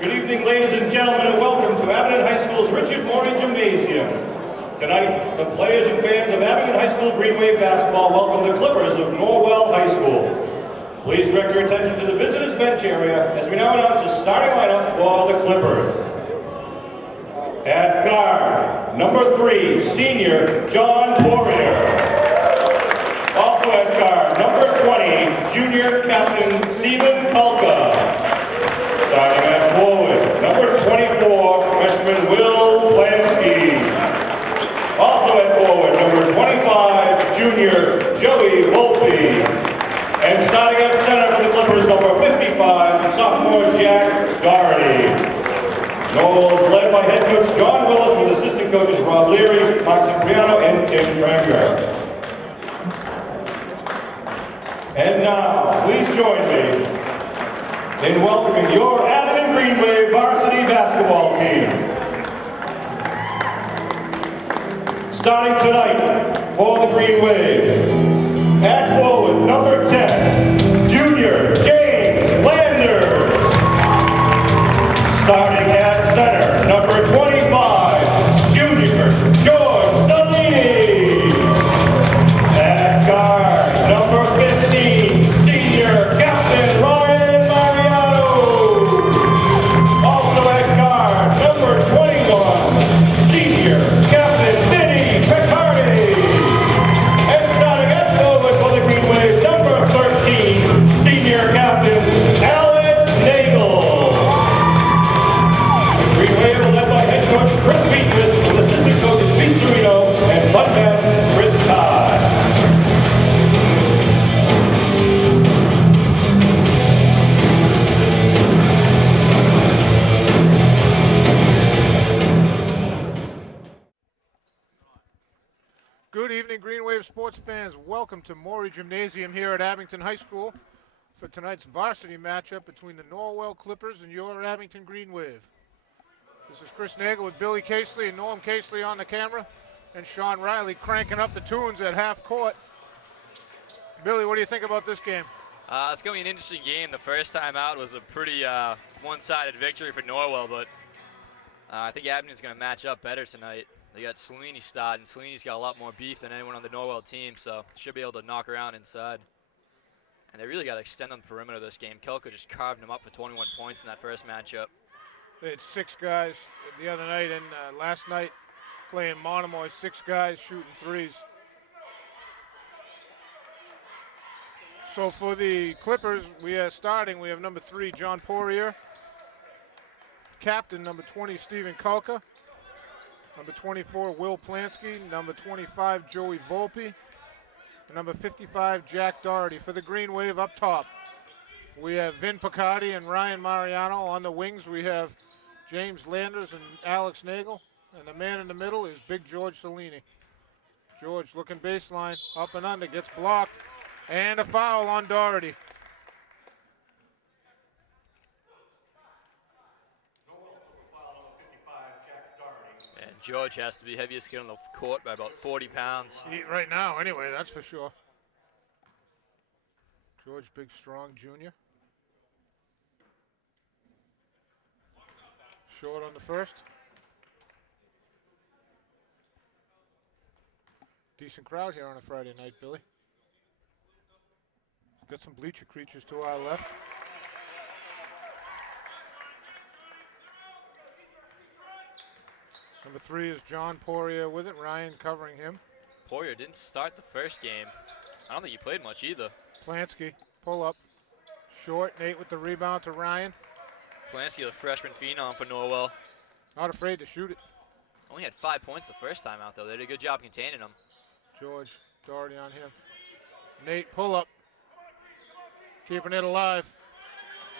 Good evening, ladies and gentlemen, and welcome to Abington High School's Richard Morey Gymnasium. Tonight, the players and fans of Abington High School Green Wave basketball welcome the Clippers of Norwell High School. Please direct your attention to the visitors' bench area as we now announce the starting lineup for the Clippers. At guard, number 3, senior John Poirier. Also at guard, number 20, junior captain Stephen Kulka. Starting at forward, number 24, freshman Will Plansky. Also at forward, number 25, junior Joey Volpe. And starting at center for the Clippers, number 55, sophomore Jack Doherty. Norwell is led by head coach John Willis with assistant coaches Rob Leary, Mark Cipriano, and Tim Tranker. And now, please join me in welcoming your Abington Green Wave varsity basketball team. Starting tonight for the Green Wave, at forward, number 10, junior James Landers. Starting at center, number 25, junior George Salini. At guard, number 15, senior captain Ryan Mariano. Also at guard, number 21, senior captain Vinny Picardi. And starting at forward for the Green Wave, number 13, senior captain Alex Nagel. Green Wave are led by head coach Chris Beatrice with assistant coaches Pete Serino and frontman Chris Todd. Good evening, Green Wave sports fans. Welcome to Morey Gymnasium here at Abington High School for tonight's varsity matchup between the Norwell Clippers and your Abington Green Wave. This is Chris Nagel with Billy Casely and Norm Casely on the camera, and Sean Riley cranking up the tunes at half court. Billy, what do you think about this game? It's going to be an interesting game. The first time out was a pretty one-sided victory for Norwell, but I think Abington's going to match up better tonight. They got Salini starting. Salini's got a lot more beef than anyone on the Norwell team, so should be able to knock around inside. And they really got to extend on the perimeter this game. Kelka just carved them up for 21 points in that first matchup. They had 6 guys the other night and last night playing Monomoy, 6 guys shooting threes. So for the Clippers, we have number 3, John Poirier. Captain, number 20, Stephen Kulka. Number 24, Will Plansky. Number 25, Joey Volpe. And number 55, Jack Doherty. For the Green Wave up top, we have Vin Picardi and Ryan Mariano. On the wings, we have James Landers and Alex Nagel. And the man in the middle is Big George Salini. George looking baseline, up and under, gets blocked. And a foul on Doherty. And George has to be heaviest kid on the court by about 40 pounds. Right now, anyway, that's for sure. George, big, strong junior. Short on the first. Decent crowd here on a Friday night, Billy. Got some bleacher creatures to our left. Number 3 is John Poirier with it. Ryan covering him. Poirier didn't start the first game. I don't think he played much either. Plansky, pull up. Short, Nate with the rebound to Ryan. Plansky, the freshman phenom for Norwell. Not afraid to shoot it. Only had 5 points the first time out, though. They did a good job containing him. George, Doherty on him. Nate, pull up. Keeping it alive.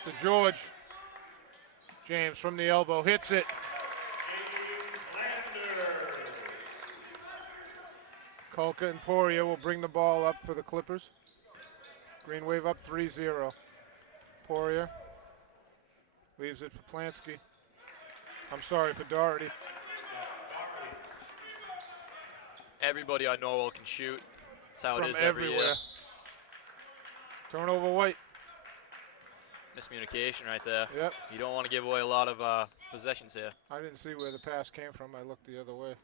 To George. James from the elbow, hits it. Kulka and Poirier will bring the ball up for the Clippers. Green Wave up 3-0. Poirier leaves it for Plansky. I'm sorry, for Doherty. Everybody on Norwell can shoot. That's how From it is every year. Turnover White. miscommunication right there. Yep. You don't want to give away a lot of possessions here. I didn't see where the pass came from. I looked the other way.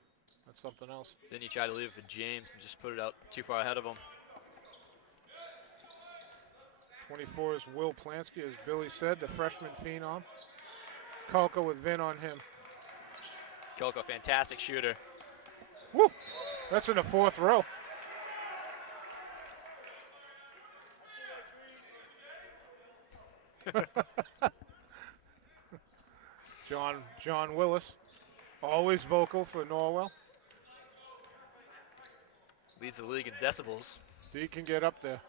That's something else. Then you try to leave it for James and just put it out too far ahead of him. 24 is Will Plansky, as Billy said, the freshman phenom. Kulka with Vin on him. Kulka, fantastic shooter. Woo! That's in the 4th row. John Willis, always vocal for Norwell. Leads the league in decibels. He can get up there.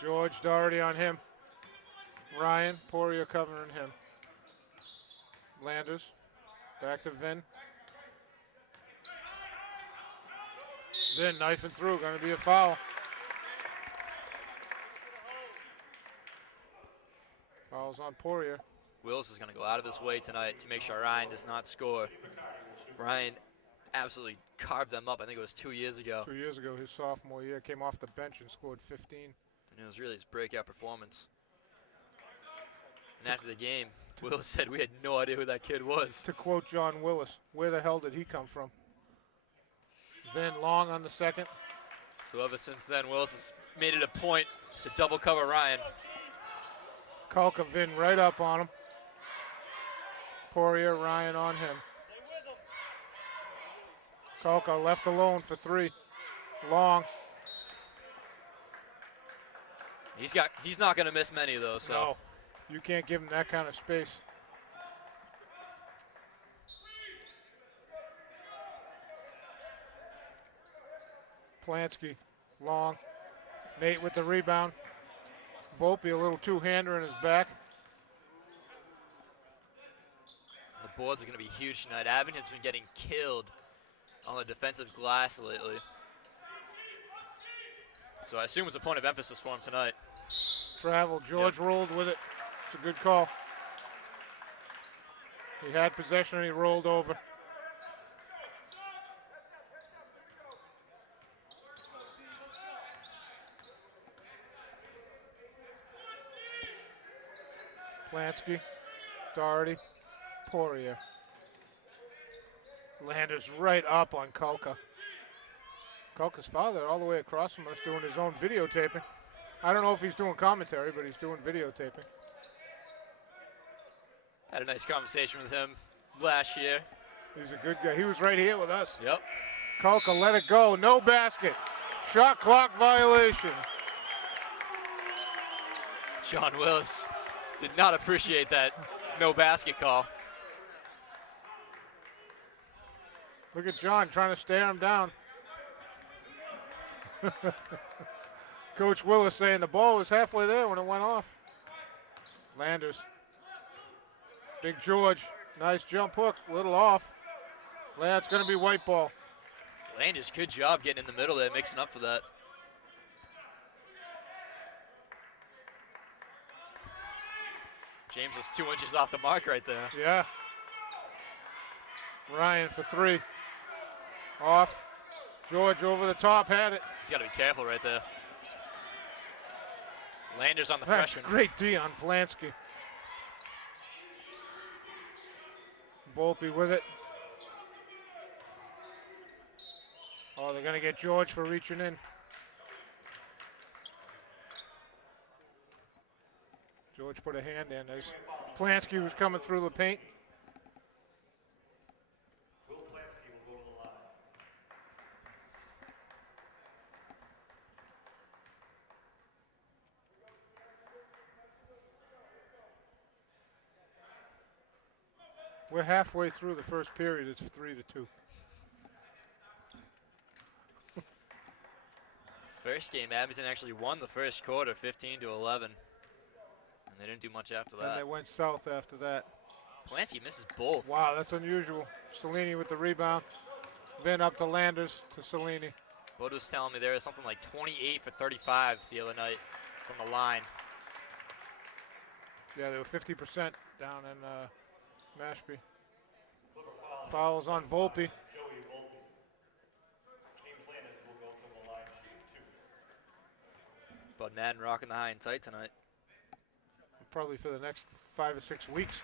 George Doherty on him. Ryan Poirier covering him. Landers, back to Vin. Vin knifing through, going to be a foul. Foul's on Poirier. Wills is going to go out of his way tonight to make sure Ryan does not score. Ryan absolutely carved them up. I think it was 2 years ago. 2 years ago, his sophomore year, came off the bench and scored 15. And it was really his breakout performance. And after the game, Wills said we had no idea who that kid was. To quote John Willis, where the hell did he come from? Vin long on the second. So ever since then, Wills has made it a point to double cover Ryan. Kulka, Vin right up on him. Poirier, Ryan on him. Kulka left alone for 3. Long. He's not going to miss many of those. So. No, you can't give him that kind of space. Plansky, long. Nate with the rebound. Volpe a little two-hander in his back. The boards are going to be huge tonight. Abington's been getting killed on the defensive glass lately. So I assume it's a point of emphasis for him tonight. Travel, George rolled with it. It's a good call. He had possession and he rolled over. Plansky, Doherty, Poirier. Landers right up on Kulka. Kulka's father all the way across from us doing his own videotaping. I don't know if he's doing commentary, but he's doing videotaping. Had a nice conversation with him last year. He's a good guy. He was right here with us. Yep. Kulka let it go. No basket. Shot clock violation. John Willis did not appreciate that no basket call. Look at John trying to stare him down. Coach Willis saying the ball was halfway there when it went off. Landers. Big George. Nice jump hook. Little off. That's going to be white ball. Landers, good job getting in the middle there, mixing up for that. James was 2 inches off the mark right there. Yeah. Ryan for 3. Off. George over the top, had it. He's got to be careful right there. Landers on the That's freshman. great D on Plansky. Volpe with it. Oh, they're going to get George for reaching in. George put a hand in as Plansky was coming through the paint. Will Plansky will go to the line. We're halfway through the first period. It's 3-2. First game, Abington actually won the first quarter, 15-11. And they didn't do much after And that. they went south after that. Plansky misses both. Wow, that's unusual. Cellini with the rebound. Then up to Landers to Cellini. Bud was telling me there was something like 28 for 35 the other night from the line. Yeah, they were 50% down in Mashpee. Fouls on Volpe. Joey Volpe. James Landers will go to the line sheet 2. Bud Madden rocking the high and tight tonight. probably for the next 5 or 6 weeks.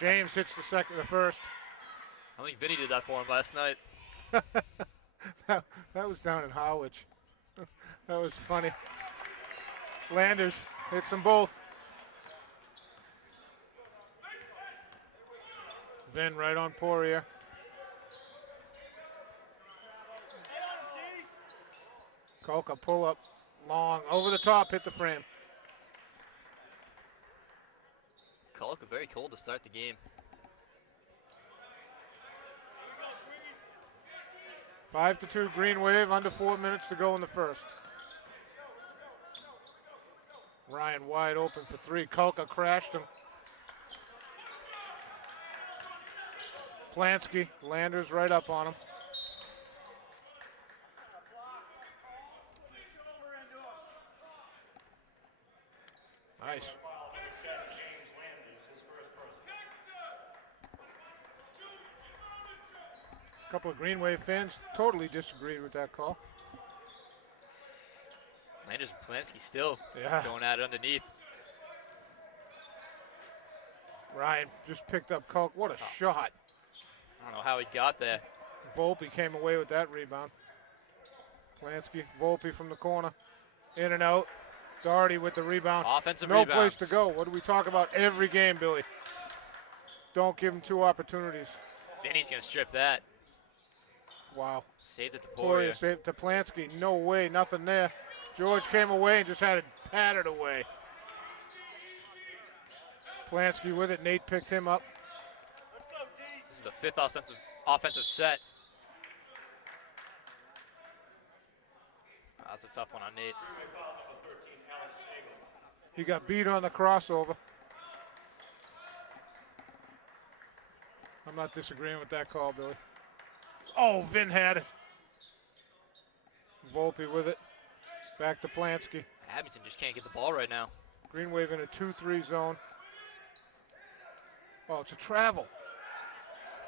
James hits the first. I think Vinny did that for him last night. that was down in Harwich. That was funny. Landers hits them both. Vin right on Poirier. Kolka pull up, long, over the top, hit the frame. Kolka very cold to start the game. 5-2 Green Wave, under 4 minutes to go in the first. Ryan wide open for three. Kolka crashed him. Plansky, Landers right up on him. Nice. A couple of Green Wave fans totally disagreed with that call. Landers and Plansky still Yeah. going at it underneath. Ryan just picked up Kolk. What a shot. I don't know how he got there. Volpe came away with that rebound. Plansky, Volpe from the corner. In and out. Doherty with the rebound. Offensive No rebounds. place to go. What do we talk about every game, Billy? Don't give him 2 opportunities. Vinny's going to strip that. Wow. Saved it to Poirier Poirier. saved to Plansky. No way, nothing there. George came away and just had it patted away. Plansky with it. Nate picked him up. This is the 5th offensive set. That's a tough one on Nate. He got beat on the crossover. I'm not disagreeing with that call, Billy. Oh, Vin had it. Volpe with it. Back to Plansky. Abington just can't get the ball right now. Green Wave in a 2-3 zone. Oh, it's a travel.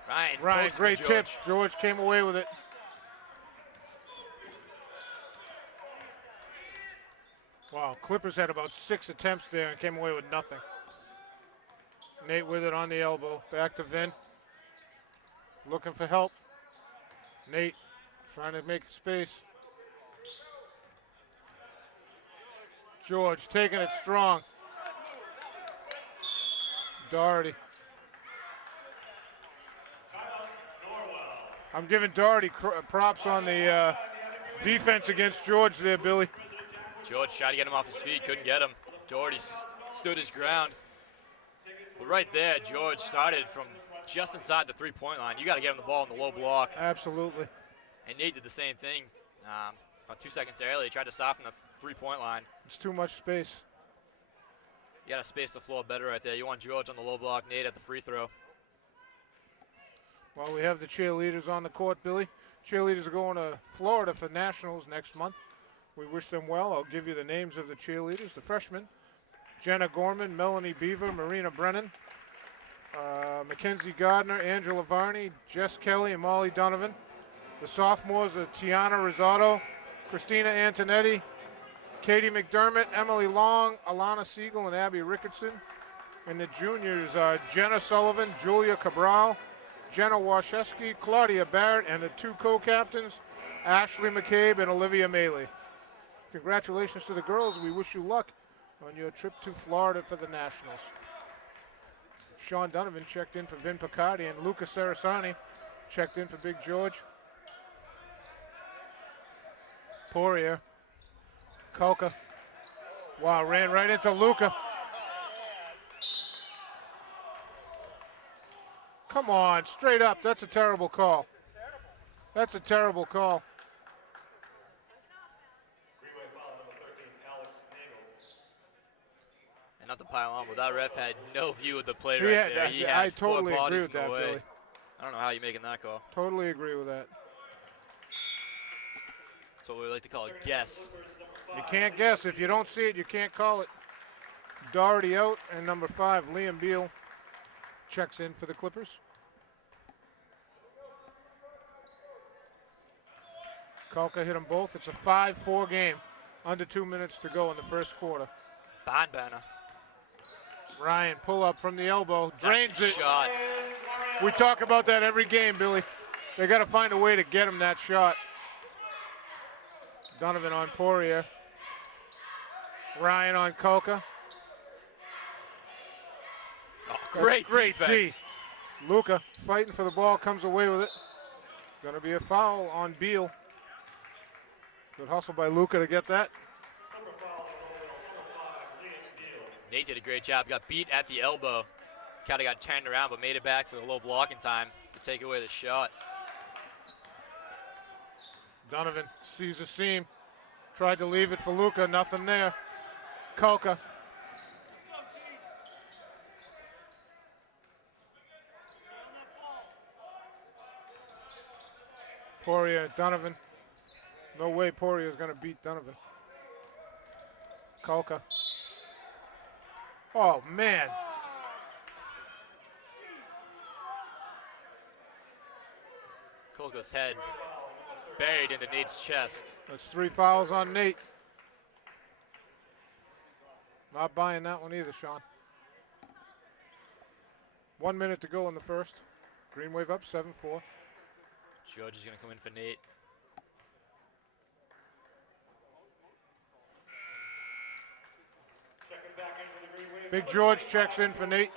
Ryan, Great tip. George came away with it. Wow, Clippers had about 6 attempts there and came away with nothing. Nate with it on the elbow. Back to Vin. Looking for help. Nate trying to make space. George taking it strong. Doherty. I'm giving Doherty props on the defense against George there, Billy. George tried to get him off his feet, couldn't get him. Doherty stood his ground. But right there, George started from just inside the 3-point line. You got to get him the ball in the low block. Absolutely. And Nate did the same thing. About 2 seconds earlier, he tried to soften the 3-point line. It's too much space. You got to space the floor better right there. You want George on the low block, Nate at the free throw. Well, we have the cheerleaders on the court, Billy. Cheerleaders are going to Florida for nationals next month. We wish them well. I'll give you the names of the cheerleaders. The freshmen, Jenna Gorman, Melanie Beaver, Marina Brennan, Mackenzie Gardner, Angela Varney, Jess Kelly, and Molly Donovan. The sophomores are Tiana Rosado, Christina Antonetti, Katie McDermott, Emily Long, Alana Siegel, and Abby Rickardson. And the juniors are Jenna Sullivan, Julia Cabral, Jenna Washewski, Claudia Barrett, and the 2 co-captains, Ashley McCabe and Olivia Maley. Congratulations to the girls. We wish you luck on your trip to Florida for the Nationals. Sean Donovan checked in for Vin Picardi, and Luca Sarasani checked in for Big George. Poirier. Kolka. Wow, ran right into Luca. Come on, straight up. That's a terrible call. That's a terrible call. And not to pile on, but that ref had no view of the play right there. He had I totally 4 agree bodies with in the that, way. Billy. I don't know how you're making that call. Totally agree with that. That's what we like to call a guess. You can't guess. If you don't see it, you can't call it. Doherty out, and number 5, Liam Beal, checks in for the Clippers. Kolka hit them both. It's a 5-4 game. Under 2 minutes to go in the first quarter. Barn banner. Ryan, pull up from the elbow, drains That's a it. shot. We talk about that every game, Billy. They got to find a way to get him that shot. Donovan on Poirier. Ryan on Kolka. Oh, great D. defense. Luka fighting for the ball, comes away with it. Gonna be a foul on Beal. Good hustle by Luka to get that. Nate did a great job. Got beat at the elbow. Kind of got turned around, but made it back to the low blocking time to take away the shot. Donovan sees a seam. Tried to leave it for Luka, nothing there. Kolka. Poirier, Donovan. No way Poirier is going to beat Donovan. Kolka. Oh, man. Kolka's head buried into Nate's chest. That's 3 fouls on Nate. Not buying that one either, Sean. 1 minute to go in the first. Green Wave up 7-4. George is going to come in for Nate. Big George checks in for Nate.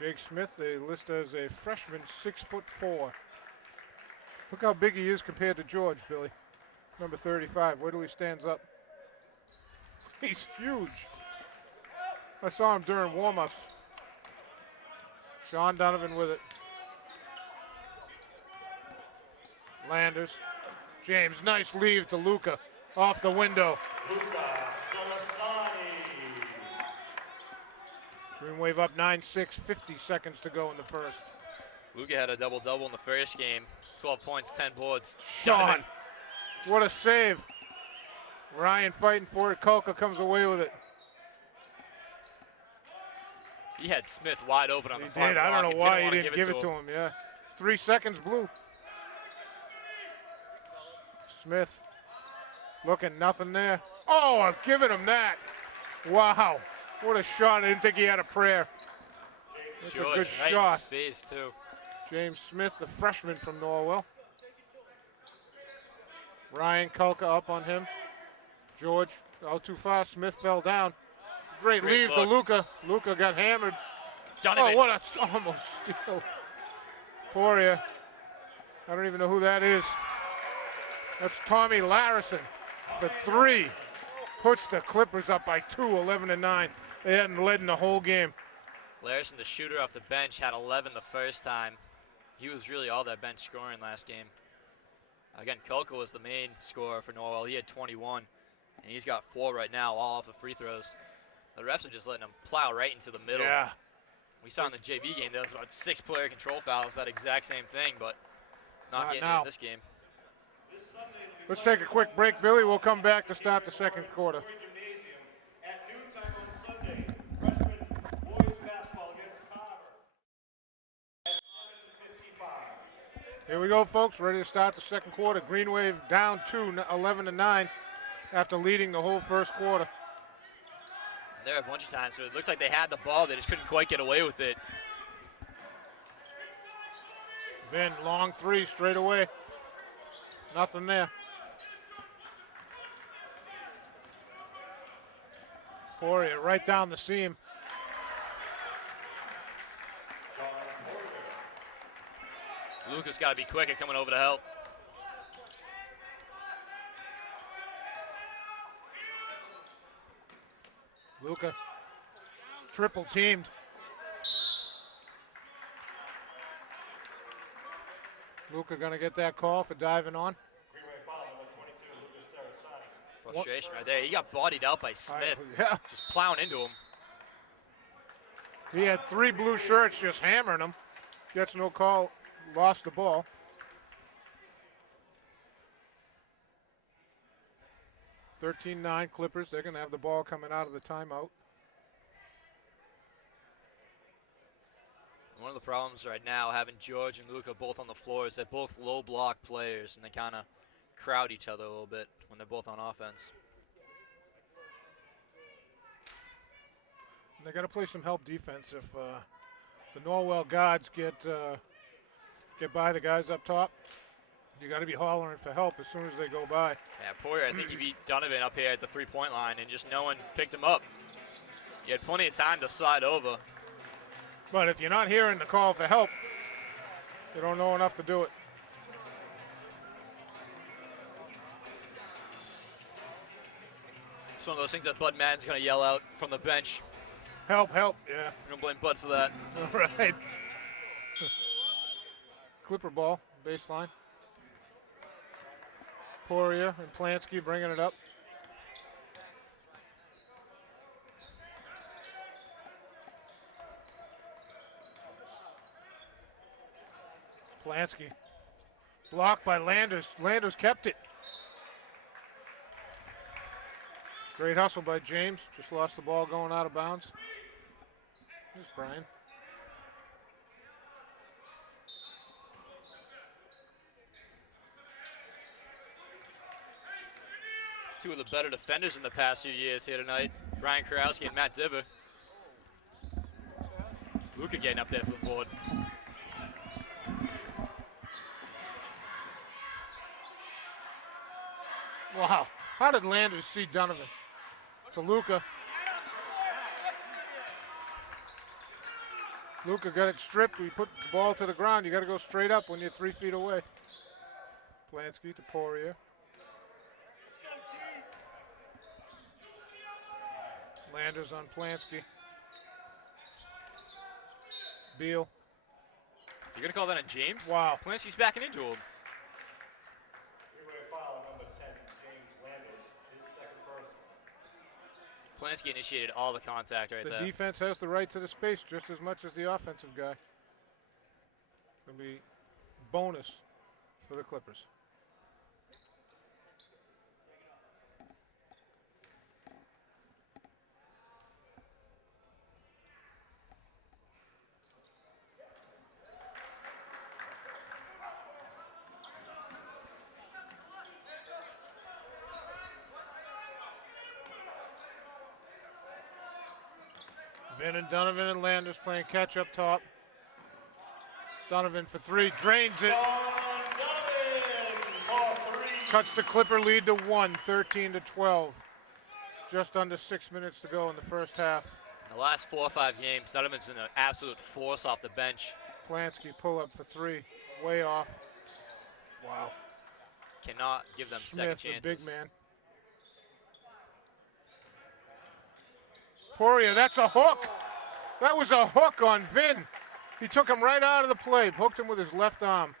Jake Smith, they list as a freshman, 6'4". Look how big he is compared to George, Billy. Number 35. Wait till he stands up. He's huge. I saw him during warm-ups. Sean Donovan with it. Landers. James, nice leave to Luka. Off the window. Green Wave up 9-6, 50 seconds to go in the first. Luka had a double-double in the first game. 12 points, 10 boards. Sean, Donovan. what a save. Ryan fighting for it. Kolka comes away with it. He had Smith wide open on the He far did. block. I don't know why he wanna didn't give it to him. Yeah. 3 seconds blue. Smith looking, nothing there. Oh, I've given him that. Wow. What a shot. I didn't think he had a prayer. That's George, a good right shot. in his face, too. James Smith, the freshman from Norwell. Ryan Kolka up on him. George out too far. Smith fell down. Great leave to Luka. Luka got hammered. Donovan. Oh, what a almost steal. Poirier. I don't even know who that is. That's Tommy Larison for 3. Puts the Clippers up by 2, 11-9. They hadn't led in the whole game. Larison, the shooter off the bench, had 11 the first time. He was really all that bench scoring last game. Again, Kolka was the main scorer for Norwell. He had 21, and he's got 4 right now, all off the free throws. The refs are just letting him plow right into the middle. Yeah. We saw in the JV game there was about 6 player control fouls, that exact same thing, but not getting now. in this game. Let's take a quick break, Billy. We'll come back to start the second quarter. Here we go, folks. Ready to start the second quarter. Green Wave down 2, 11-9 after leading the whole first quarter. There a bunch of times, so it looked like they had the ball. They just couldn't quite get away with it. Vin, long 3 straight away. Nothing there. Poirier right down the seam. Luka's got to be quick at coming over to help. Luka triple teamed. Luka gonna get that call for diving on. Frustration right there. He got bodied out by Smith. Yeah. Just plowing into him. He had 3 blue shirts just hammering him. Gets no call, lost the ball. (13-9) Clippers. They're gonna have the ball coming out of the timeout. One of the problems right now, having George and Luka both on the floor, is they're both low block players, and they kind of crowd each other a little bit when they're both on offense. They got to play some help defense if the Norwell guards get by the guys up top. You got to be hollering for help as soon as they go by. Yeah, Poirier, I think he beat Donovan up here at the three-point line, and just no one picked him up. He had plenty of time to slide over. But if you're not hearing the call for help, you don't know enough to do it. It's one of those things that Bud Madden's going to yell out from the bench. Help, help, yeah. I don't blame Bud for that. All right. Clipper ball, baseline. Poirier and Plansky bringing it up. Plansky. Blocked by Landers. Landers kept it. Great hustle by James. Just lost the ball going out of bounds. Here's Brian. Two of the better defenders in the past few years here tonight. Brian Kurowski and Matt Diver. Luka getting up there for the board. Wow. How did Landers see Donovan? To Luka. Luka got it stripped. We put the ball to the ground. You got to go straight up when you're 3 feet away. Plansky to Poirier. Landers on Plansky. Beal. You're going to call that on James? Wow. Plansky's backing into him. Plansky initiated all the contact right there. The defense has the right to the space just as much as the offensive guy. Going to be bonus for the Clippers. Vin and Donovan and Landers playing catch up top. Donovan for three, drains it. Cuts the Clipper lead to 1, 13-12. Just under 6 minutes to go in the first half. In the last 4 or 5 games, Donovan's been an absolute force off the bench. Plansky pull up for three, way off. Wow. Cannot give them Smith, second the chances. big man. Poirier, that's a hook. That was a hook on Vin. He took him right out of the play, hooked him with his left arm.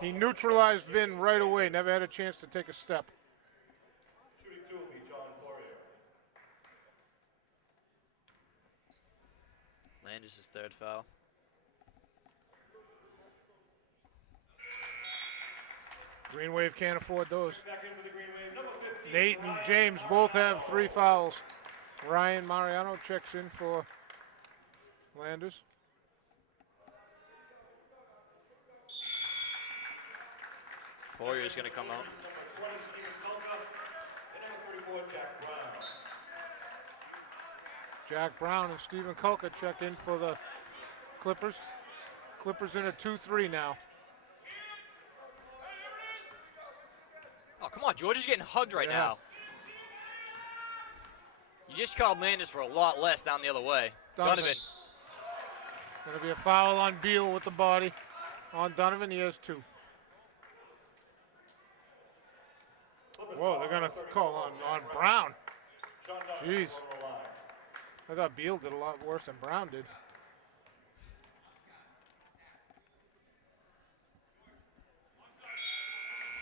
He neutralized Vin right away, never had a chance to take a step. Shooting two will be John Poirier. Landers' third foul. Green Wave can't afford those. Back in with the Green Wave, number 15. Nate and James both have 3 fouls. Ryan Mariano checks in for Landers. Poirier's going to come out. Number 20, Stephen Kulka, and number 34, Jack Brown. Jack Brown and Stephen Kulka check in for the Clippers. Clippers in a 2-3 now. Oh, come on, George is getting hugged right Yeah. now. You just called Landers for a lot less down the other way. Donovan. Going to be a foul on Beal with the body. On Donovan, he has 2. Whoa, they're going to call on Brown. Jeez. I thought Beal did a lot worse than Brown did.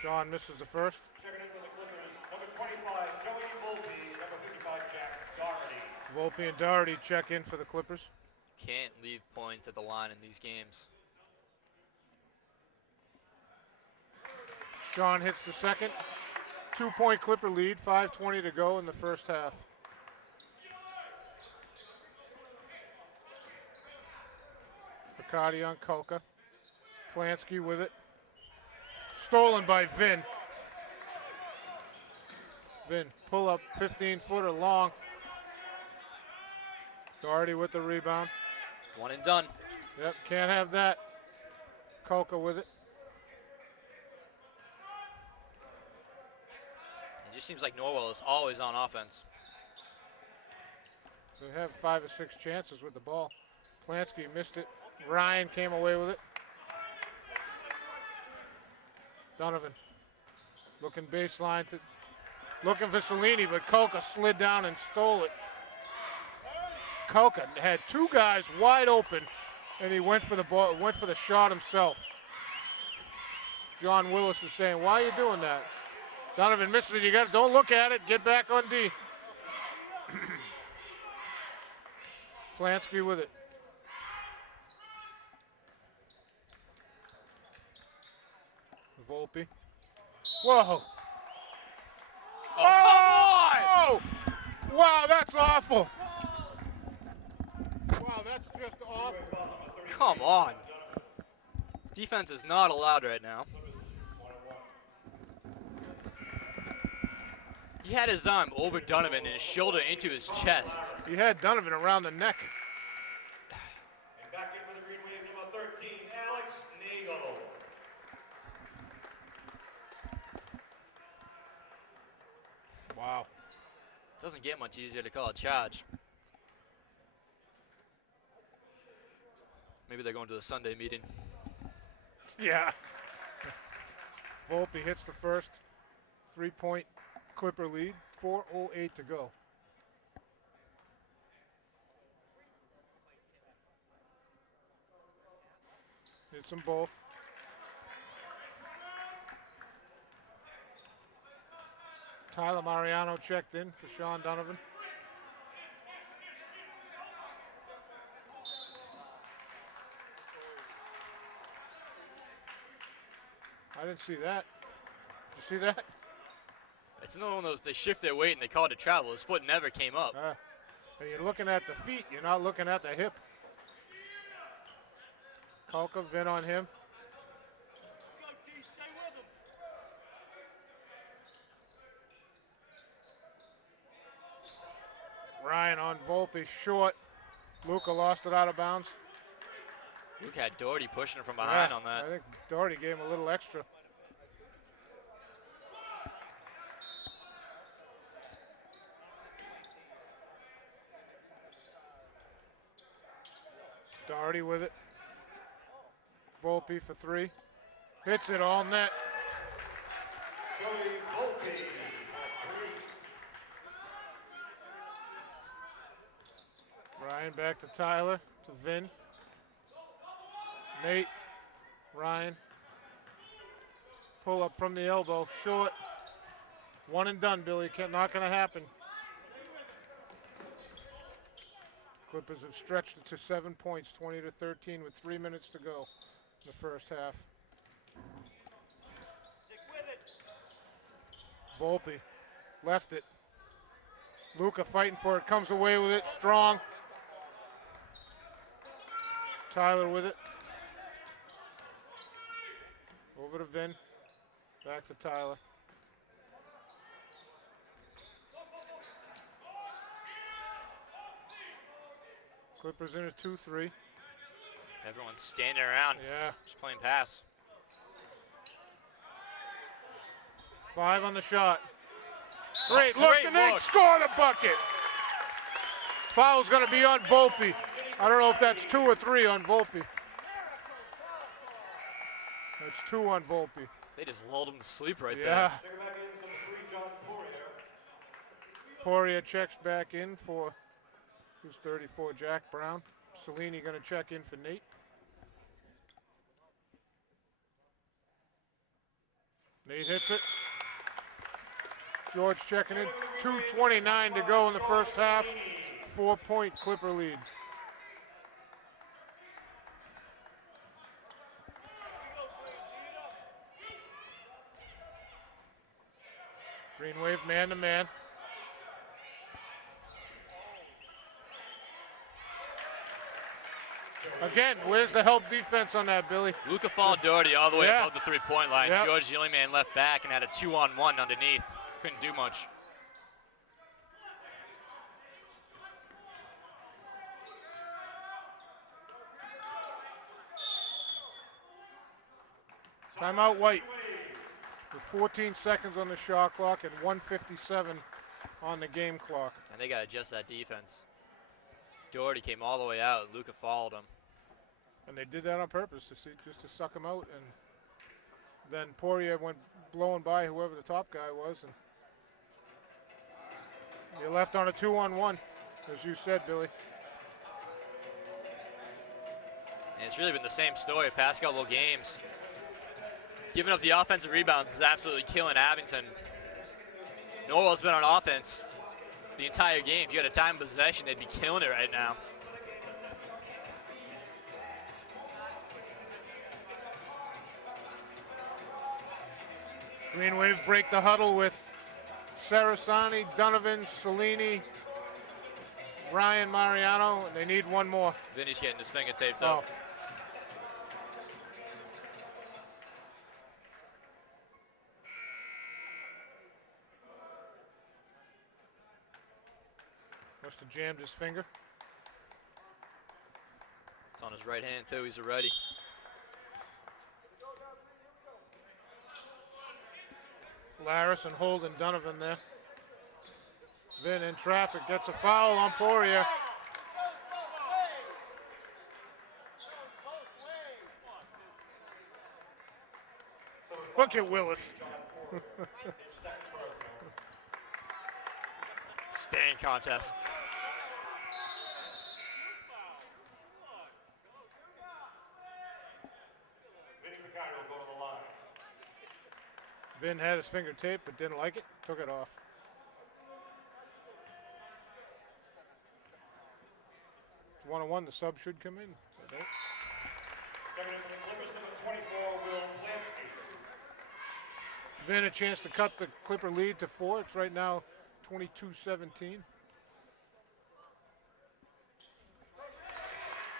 Sean misses the first. Checking in for the Clippers, number 25, Joey Volpe, number 55, Jack Doherty. Volpe and Doherty check in for the Clippers. Can't leave points at the line in these games. Sean hits the second. 2-point Clipper lead, 5:20 to go in the first half. Picardi on Kulka. Plansky with it. Stolen by Vin. Vin, pull up, 15-footer long. Doherty with the rebound. One and done. Yep, can't have that. Kolka with it. It just seems like Norwell is always on offense. They have 5 or 6 chances with the ball. Plansky missed it. Ryan came away with it. Donovan looking baseline looking for Cellini, but Kolka slid down and stole it. Kolka had 2 guys wide open, and he went for the ball, went for the shot himself. John Willis is saying, "Why are you doing that?" Donovan misses it. Don't look at it. Get back on D. Plansky with it. Volpe. Whoa. Oh, come on! Wow, that's awful. Wow, that's just awful. Come on. Defense is not allowed right now. He had his arm over Donovan and his shoulder into his chest. He had Donovan around the neck. And back in for the Green Wave, number 13, Alex Nagel. Wow. Doesn't get much easier to call a charge. Maybe they're going to the Sunday meeting. Yeah. Volpe hits the first 3-point Clipper lead. 4:08 to go. Hits them both. Tyler Mariano checked in for Sean Donovan. I didn't see that. Did you see that? It's another one of those, they shift their weight and they call it a travel. His foot never came up. And you're looking at the feet, you're not looking at the hip. Kolka, Vin on him. Ryan on Volpe, short. Luka lost it out of bounds. Luke had Doherty pushing him from behind on that. I think Doherty gave him a little extra. Doherty with it. Volpe for 3. Hits it all net. Joey Volpe, 3. Ryan back to Tyler, to Vin. Nate, Ryan. Pull up from the elbow, short. One and done, Billy. Not going to happen. Clippers have stretched it to 7 points, 20-13, with 3 minutes to go in the first half. Volpe left it. Luka fighting for it, comes away with it, strong. Tyler with it. Over to Vin. Back to Tyler. Clippers in a 2-3. Everyone's standing around. Yeah. Just playing pass. 5 on the shot. Great look, great and they look. score the bucket. Foul's going to be on Volpe. I don't know if that's 2 or 3 on Volpe. That's 2 on Volpe. They just lulled him to sleep right Yeah. there. Check back in, number 3, John Poirier. Poirier checks back in for who's 34, Jack Brown. Cellini going to check in for Nate. Nate hits it. George checking in. 2:29 to go in the first half. 4-point Clipper lead. Green Wave man-to-man. Again, where's the help defense on that, Billy? Luka followed Doherty all the way Yeah. above the three-point line. Yep. George, the only man left back, and had a 2-on-1 underneath. Couldn't do much. Timeout White with 14 seconds on the shot clock and 1:57 on the game clock. And they got to adjust that defense. Doherty came all the way out. Luca followed him. And they did that on purpose, just to suck him out. And then Poirier went blowing by whoever the top guy was. And you're left on a 2-on-1, as you said, Billy. And it's really been the same story past couple of games. Giving up the offensive rebounds is absolutely killing Abington. Norwell's been on offense the entire game. If you had a time of possession, they'd be killing it right now. Green Wave break the huddle with Sarasani, Donovan, Cellini, Ryan Mariano, and they need one more. Vinny's getting his finger taped up. Must have jammed his finger. It's on his right hand too, he's ready. Laris and Holden Donovan there. Vin in traffic, gets a foul on Poirier. Look at Willis. Staying contest. Vin had his finger taped but didn't like it, took it off. It's 1-on-1, the sub should come in. Vin a chance to cut the Clipper lead to 4. It's right now 22-17.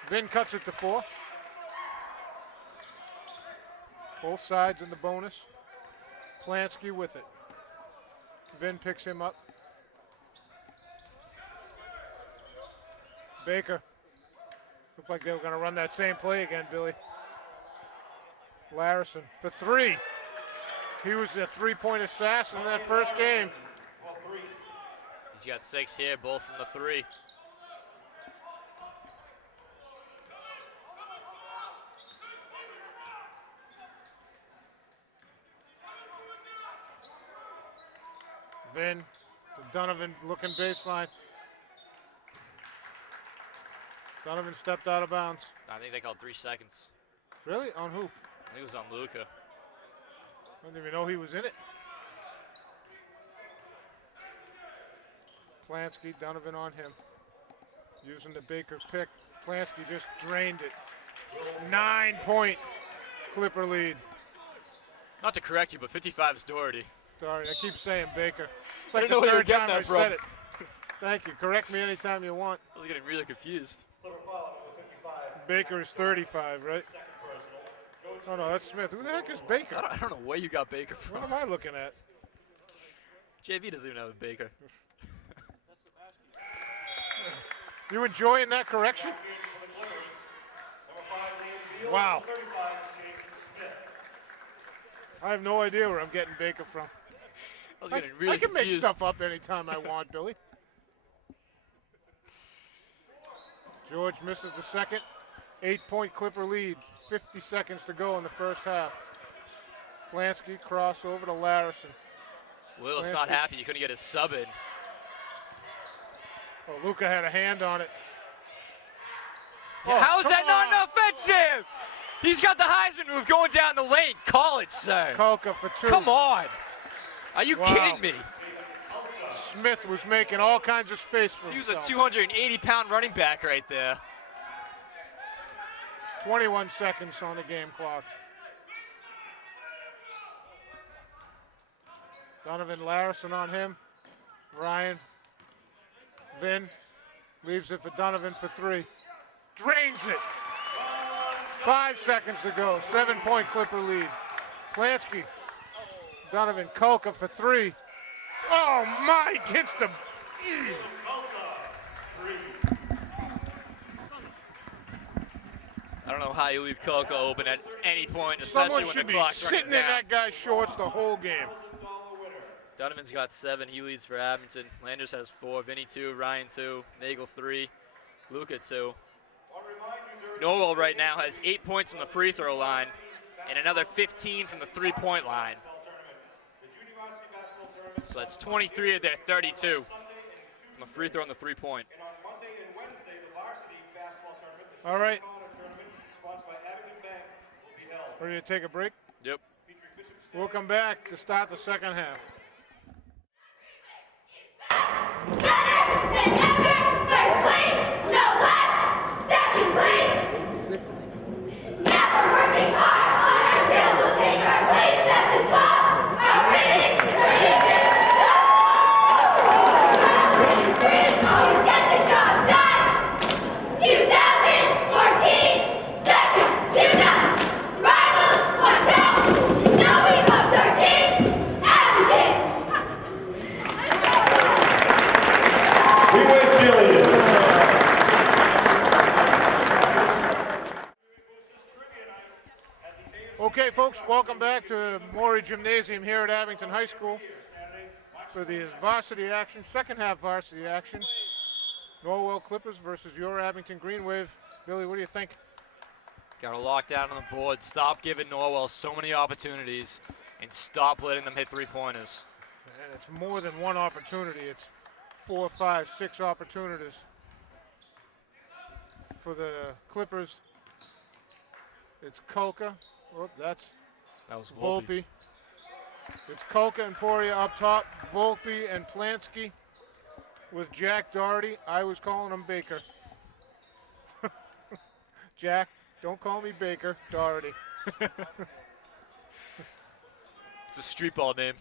Vin cuts it to 4. Both sides in the bonus. Plansky with it. Vin picks him up. Baker. Looked like they were going to run that same play again, Billy. Larison for 3. He was the three-point assassin in that first game. He's got 6 here, both from the 3. Vin to Donovan looking baseline. Donovan stepped out of bounds. I think they called 3 seconds. Really? On who? I think it was on Luca. I didn't even know he was in it. Plansky, Donovan on him. Using the Baker pick. Plansky just drained it. 9-point Clipper lead. Not to correct you, but 55 is Doherty. Sorry, I keep saying Baker. It's I like didn't know the where you were third getting time that I from. said it. Thank you. Correct me anytime you want. I was getting really confused. Baker is 35, right? Oh, no, that's Smith. Who the heck is Baker? I don't know where you got Baker from. What am I looking at? JV doesn't even have a Baker. You enjoying that correction? Wow. I have no idea where I'm getting Baker from. I was getting really I can confused. make stuff up anytime I want, Billy. George misses the second. 8-point Clipper lead. 50 seconds to go in the first half. Plansky crossover to Larison. Willis not happy he couldn't get his sub in. Oh, Luca had a hand on it. Yeah, how is that not an offensive? He's got the Heisman move going down the lane. Call it, sir. Kalka for 2. Come on. Are you kidding me? Smith was making all kinds of space for He was a himself. 280-pound running back right there. 21 seconds on the game clock. Donovan Larison on him. Ryan. Vin leaves it for Donovan for 3. Drains it. 5 seconds to go. 7-point Clipper lead. Plansky. Donovan Kalka for 3. Oh my, gets the. don't know how you leave Kolka open at any point, especially Someone when should the be clock's running sitting in down. that guy's shorts the whole game. Donovan's got 7. He leads for Abington. Landers has 4. Vinny 2. Ryan 2. Nagel 3. Luca 2. Norwell right now has 8 points from the free throw line and another 15 from the three-point line. So that's 23 of their 32 from the free throw and the three-point. All right. Ready to take a break? Yep. We'll come back to start the second half. First place, no less. Second place. Never working hard on our skills will take our place at the top. Our winning tradition. Always get the job done. 2014, second to none. Rivals, watch out. Now we upped our game. Abington. We win cheerleading. Okay, folks, welcome back to Maury Gymnasium here at Abington High School for the varsity action, second half varsity action. Norwell Clippers versus your Abington Green Wave. Billy, what do you think? Got to lock down on the board. Stop giving Norwell so many opportunities and stop letting them hit three-pointers. And it's more than one opportunity. It's 4, 5, 6 opportunities for the Clippers. It's Kolka. Oh, That was Volpe. Volpe. It's Kolka and Poria up top. Volpe and Plansky with Jack Doherty. I was calling him Baker. Jack, don't call me Baker. Doherty. It's a street ball name.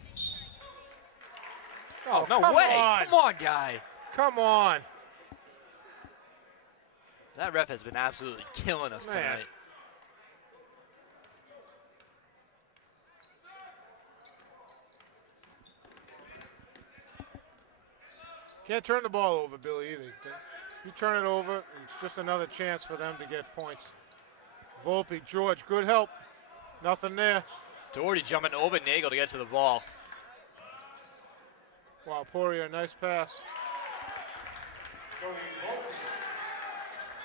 Oh, No come way. on. Come on, guy. Come on. That ref has been absolutely killing us Man. tonight. Can't turn the ball over, Billy, either. You turn it over, it's just another chance for them to get points. Volpe, George, good help. Nothing there. Doherty jumping over Nagel to get to the ball. Wow, Poria, nice pass.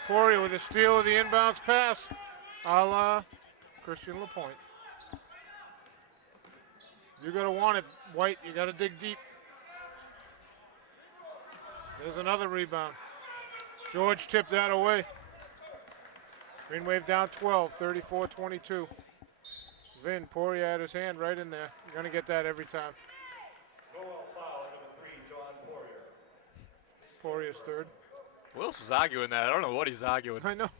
Poria with a steal of the inbounds pass, a la Christian LaPointe. You're going to want it, White. You got to dig deep. There's another rebound. George tipped that away. Green Wave down 12, 34-22. Vin, Poria had his hand right in there. You're going to get that every time. Poria's third. Wills was arguing that. I don't know what he's arguing. I know.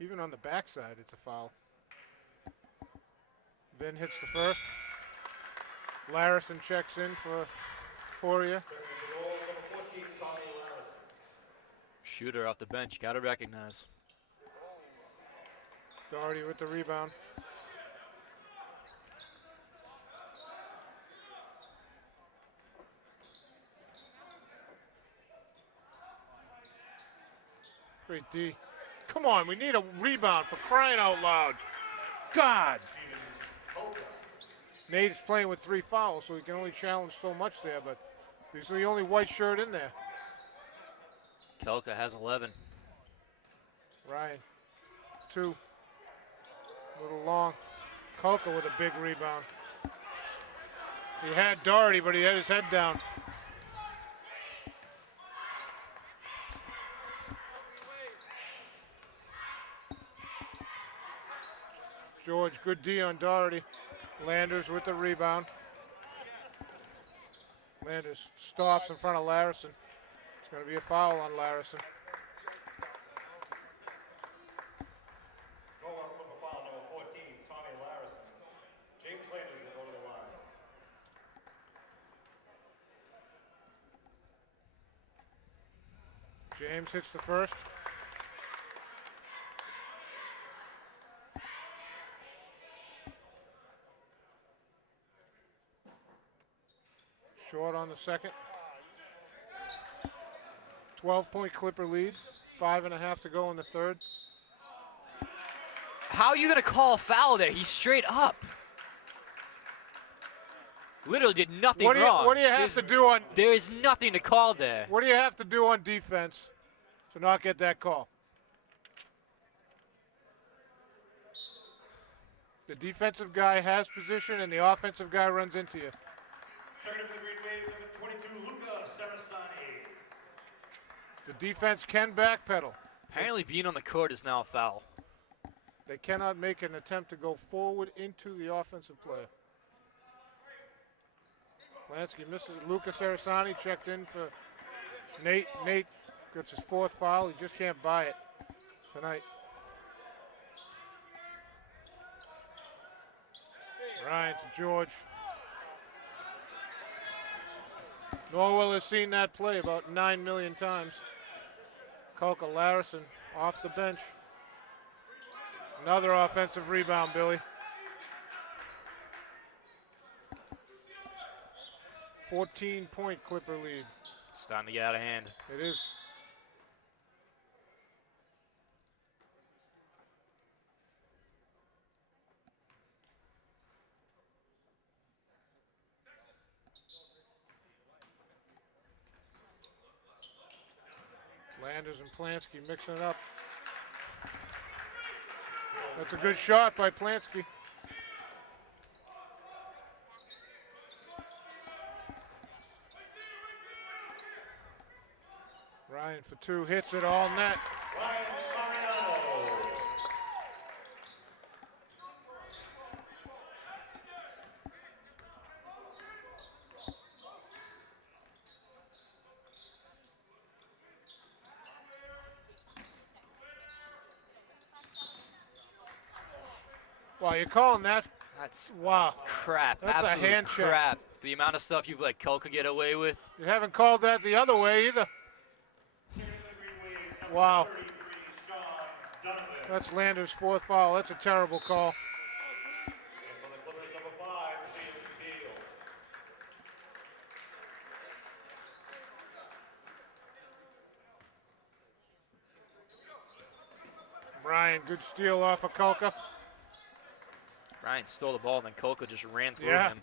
Even on the backside, it's a foul. Vin hits the first. Larison checks in for Poria. Shooter off the bench. Got to recognize. Doherty with the rebound. Great D. Come on, we need a rebound for crying out loud. God. Nate's playing with 3 fouls, so he can only challenge so much there, but he's the only white shirt in there. Kelka has 11. Ryan, 2. A little long. Kolka with a big rebound. He had Doherty, but he had his head down. George, good D on Doherty. Landers with the rebound. Landers stops in front of Larison. It's going to be a foul on Larison. James hits the first. Short on the second. 12-point Clipper lead. 5.5 to go in the third. How are you going to call a foul there? He's straight up. Literally did nothing wrong. What do you have to do on? There is nothing to call there. What do you have to do on defense to not get that call? The defensive guy has position, and the offensive guy runs into you. Checking in for the Green Wave, number 22, Luca Sarasani. The defense can backpedal. Apparently being on the court is now a foul. They cannot make an attempt to go forward into the offensive player. Lansky misses. Lucas Sarasani checked in for Nate. Nate gets his 4th foul. He just can't buy it tonight. Ryan to George. Norwell has seen that play about 9 million times. Kulka Larison off the bench. Another offensive rebound, Billy. 14-point Clipper lead. It's starting to get out of hand. It is. Landers and Plansky mixing it up. That's a good shot by Plansky. Ryan for 2, hits it all net. Ryan Mariano. Wow, you're calling that? That's Wow. crap. That's a Absolute hand check. crap. The amount of stuff you've let Kulka get away with. You haven't called that the other way either. Wow. That's Landers' 4th foul. That's a terrible call. And for the Clippers, number 5, Field. Brian, good steal off of Kulka. Ryan stole the ball, and then Kulka just ran through Yeah. him.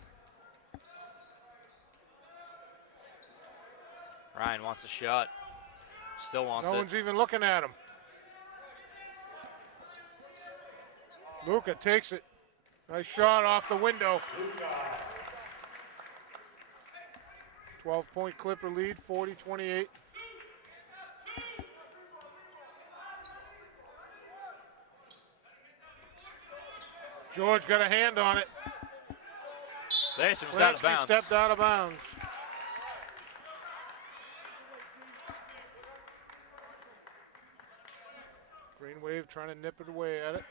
Ryan wants the shot. Still wants No it. one's even looking at him. Luka takes it. Nice shot off the window. 12-point Clipper lead, 40-28. George got a hand on it. This was out of Lansky bounds. stepped out of bounds. Green Wave trying to nip it away at it.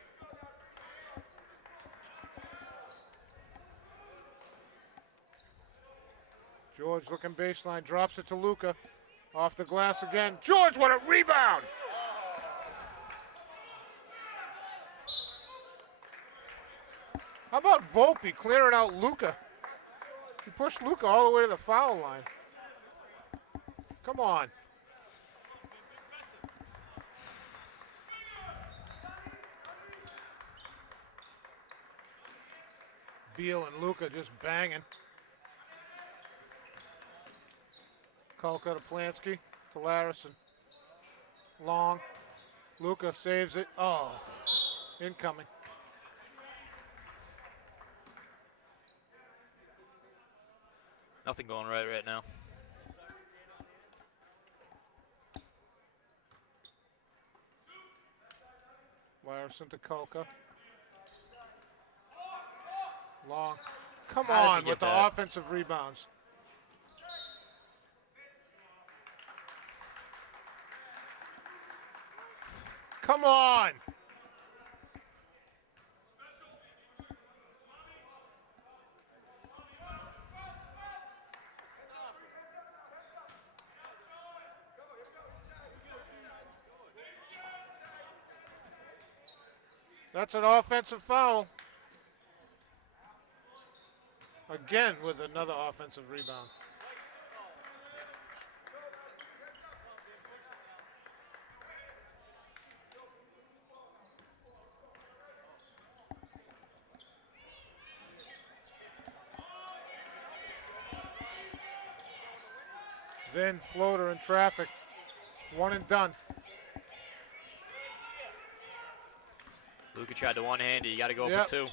George looking baseline, drops it to Luka. Off the glass again. George, what a rebound! How about Volpe clearing out Luka? He pushed Luka all the way to the foul line. Come on. Beal and Luka just banging. Kulka to Plansky to Larison. Long. Luka saves it. Oh, incoming. Nothing going right now. Larison to Kulka. Long. Come How does he on get with the that? offensive rebounds. Come on. That's an offensive foul. Again with another offensive rebound. Then floater in traffic. One and done. Luca tried the one-hander. You got to go Yep. for two.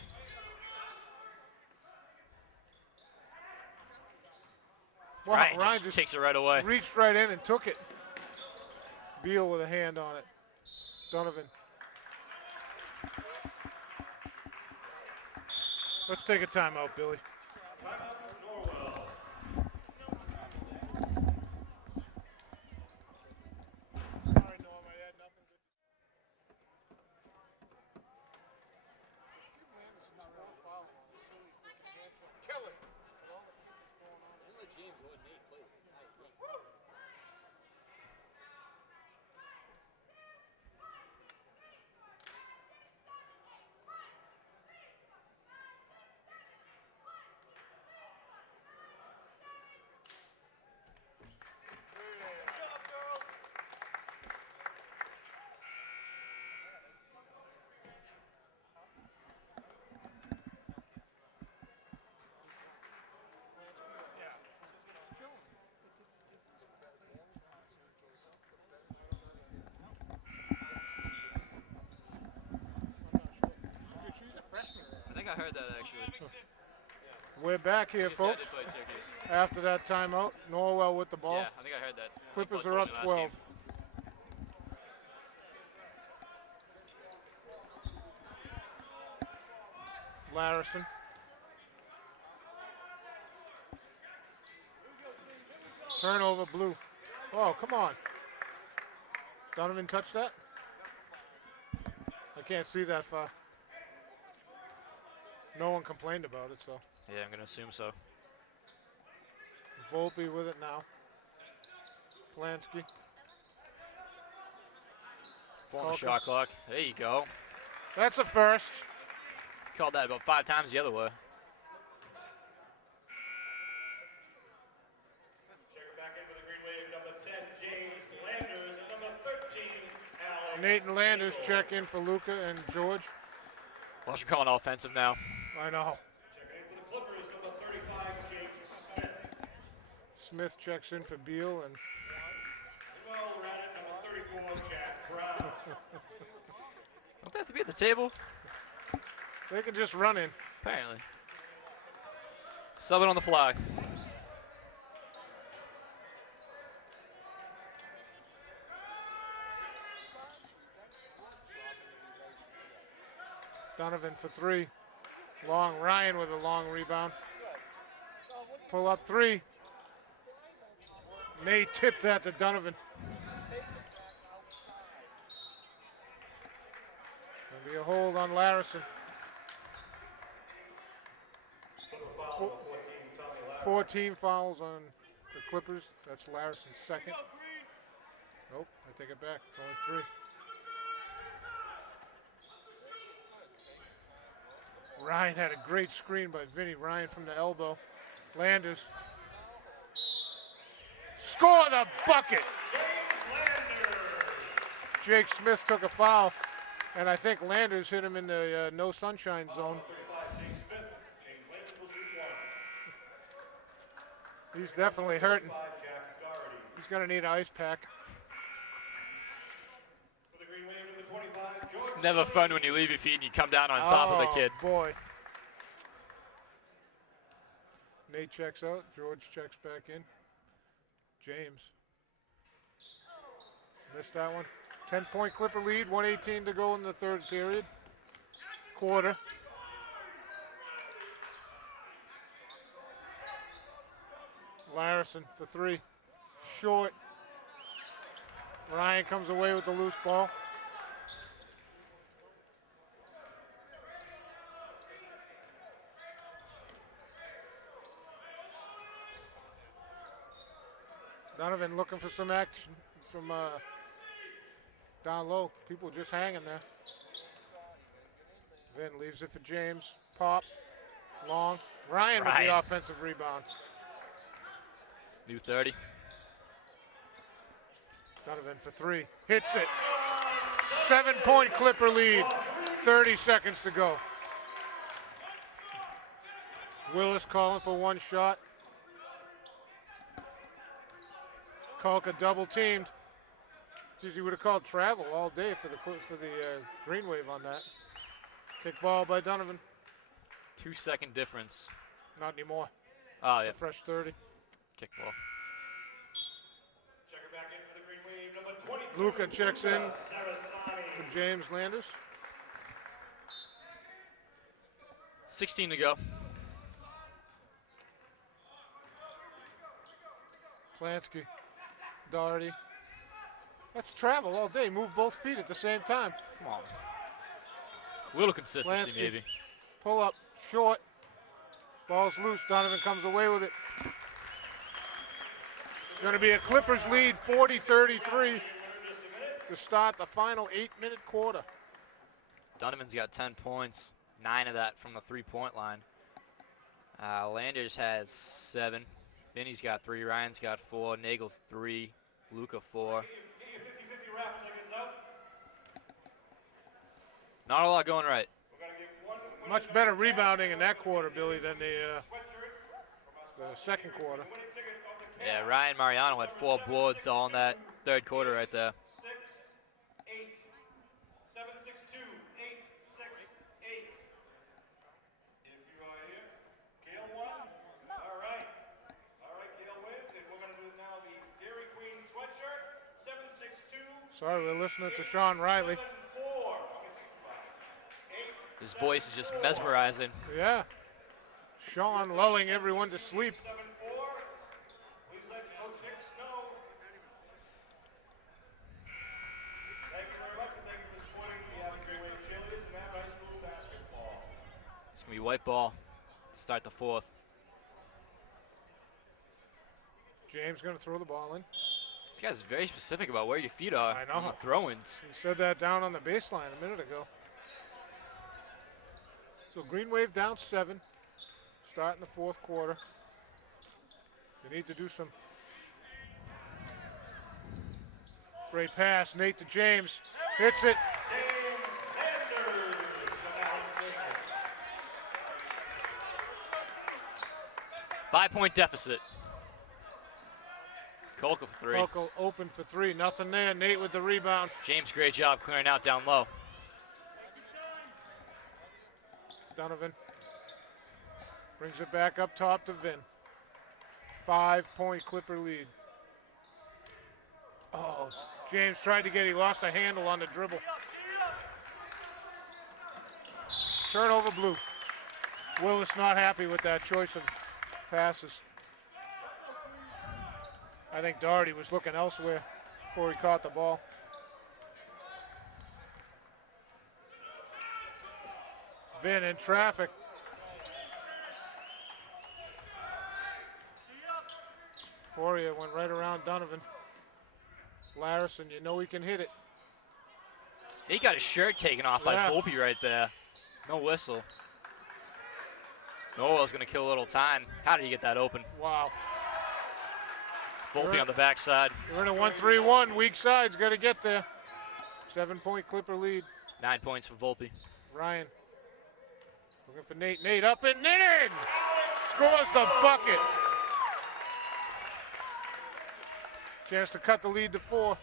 Wow, Ryan Ryan just takes it right away. reached right in and took it. Beal with a hand on it. Donovan. Let's take a timeout, Billy. Sorry, Norm, I had nothing to. Kill it. I think I heard that actually. We're back here, Yes, I folks. did play Syracuse. After that timeout, Norwell with the ball. Yeah, I think I heard that. Clippers Like, are up last 12. game. Larison. Turnover, Blue. Oh, come on. Donovan touched that? I can't see that far. No one complained about it, so. Yeah, I'm going to assume so. Volpe with it now. Flansky. 4 on the Calker. shot clock. There you go. That's a first. Called that about 5 times the other way. Check back in for the Green Wave, number 10, James Landers, and number 13, Alex. Nathan Landers check in for Luca and George. Well, you're calling offensive now. I know. Checking in for the Clippers, number 35, James Smith. Smith checks in for Beal and Well, ran it, number 34, Jack Brown. Don't they have to be at the table? they can just run in. Apparently. Subbing on the fly. Donovan for 3. Long Ryan with a long rebound. Pull up 3. May tipped that to Donovan. There'll be a hold on Larison. 14 fouls on the Clippers. That's Larison's second. Nope, I take it back. It's only 3. Ryan had a great screen by Vinny. Ryan from the elbow. Landers. Score the bucket! Jake Smith took a foul, and I think Landers hit him in the no sunshine zone. He's definitely hurting. He's going to need an ice pack. It's never fun when you leave your feet and you come down on top of the kid. Boy. Nate checks out. George checks back in. James. Missed that one. 10-point Clipper lead. 1:18 to go in the third period. Quarter. Larison for 3. Short. Ryan comes away with the loose ball. Donovan looking for some action from down low. People just hanging there. Vin leaves it for James. Pop. Long. Ryan with the offensive rebound. New 30. Donovan for 3. Hits it. 7-point Clipper lead. 30 seconds to go. Willis calling for one shot. Kalka double teamed. Geez, you would have called travel all day for the green wave on that. Kick ball by Donovan. 2-second difference. Not anymore. Oh, It's yeah. a fresh 30. Kick ball. Checker back in for the Green Wave, number 22. Luca checks in Sarasani. for James Landers. 16 to go. Plansky, Doherty. That's travel all day. Move both feet at the same time. Come on. A little consistency, Lansky. maybe. Pull up, short. Ball's loose. Donovan comes away with it. It's going to be a Clippers lead, 40-33, to start the final 8-minute quarter. Donovan's got 10 points, 9 of that from the three-point line. Landers has 7. Vinny's got 3. Ryan's got 4. Nagel 3. Luca 4. Not a lot going right. Much better rebounding in that quarter, Billy, than the second quarter. Yeah, Ryan Mariano had 4 boards all in that third quarter right there. 6-8. 7-6-2. 8-6-8. If you are here, Kale won. All right. All right, Kale wins. And we're going to do now the Dairy Queen sweatshirt. 7-6-2. Sorry, we're listening to Sean Riley. 7-4. His voice is just mesmerizing. Yeah. Sean lulling everyone to sleep. 7-4. Please let Coach Hicks know. Thank you very much, and thank you for supporting the Abington Wave cheerleaders and Map High School basketball. It's going to be white ball to start the fourth. James going to throw the ball in. This guy's very specific about where your feet are I know. on the throw-ins. He said that down on the baseline a minute ago. So Green Wave down 7, starting the fourth quarter. They need to do some. Great pass, Nate to James, hits it. 5-point deficit. Kolka for 3. Kolka open for 3, nothing there. Nate with the rebound. James, great job clearing out down low. Donovan brings it back up top to Vin. 5-point Clipper lead. Oh, James tried to he lost a handle on the dribble. Turnover blue. Willis not happy with that choice of passes. I think Doherty was looking elsewhere before he caught the ball. Vin in traffic. Poirier went right around Donovan. Larison, you know he can hit it. He got his shirt taken off by Volpe right there. No whistle. Norwell's going to kill a little time. How did he get that open? Wow. Volpe on the backside. We're in a 1-3-1. Weak side's got to get there. 7-point Clipper lead. 9 points for Volpe. Ryan looking for Nate. Nate up and in! Scores the bucket. Chance to cut the lead to 4.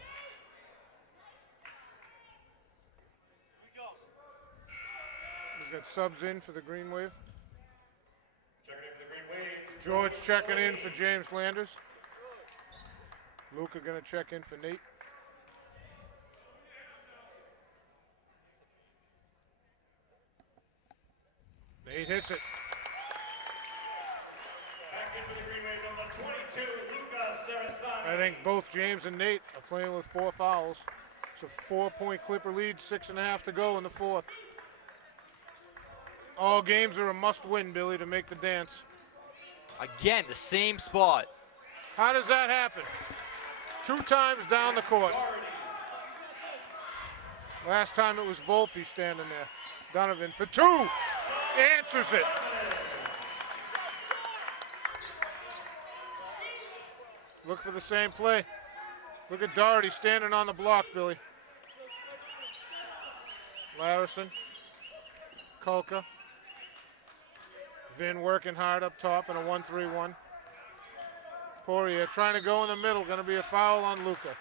We've got subs in for the Green Wave. Checking in for the Green Wave. George checking in for James Landers. Luca gonna check in for Nate. Nate hits it. Back in for the Green Wave, number 22, Luca Sarasani. I think both James and Nate are playing with 4 fouls. It's a 4-point Clipper lead, 6.5 to go in the fourth. All games are a must-win, Billy, to make the dance. Again, the same spot. How does that happen? 2 times down the court. Last time it was Volpe standing there. Donovan for 2. Answers it. Look for the same play. Look at Doherty standing on the block, Billy. Larison. Kolka. Vin working hard up top in a 1-3-1. Poirier trying to go in the middle. Going to be a foul on Luca.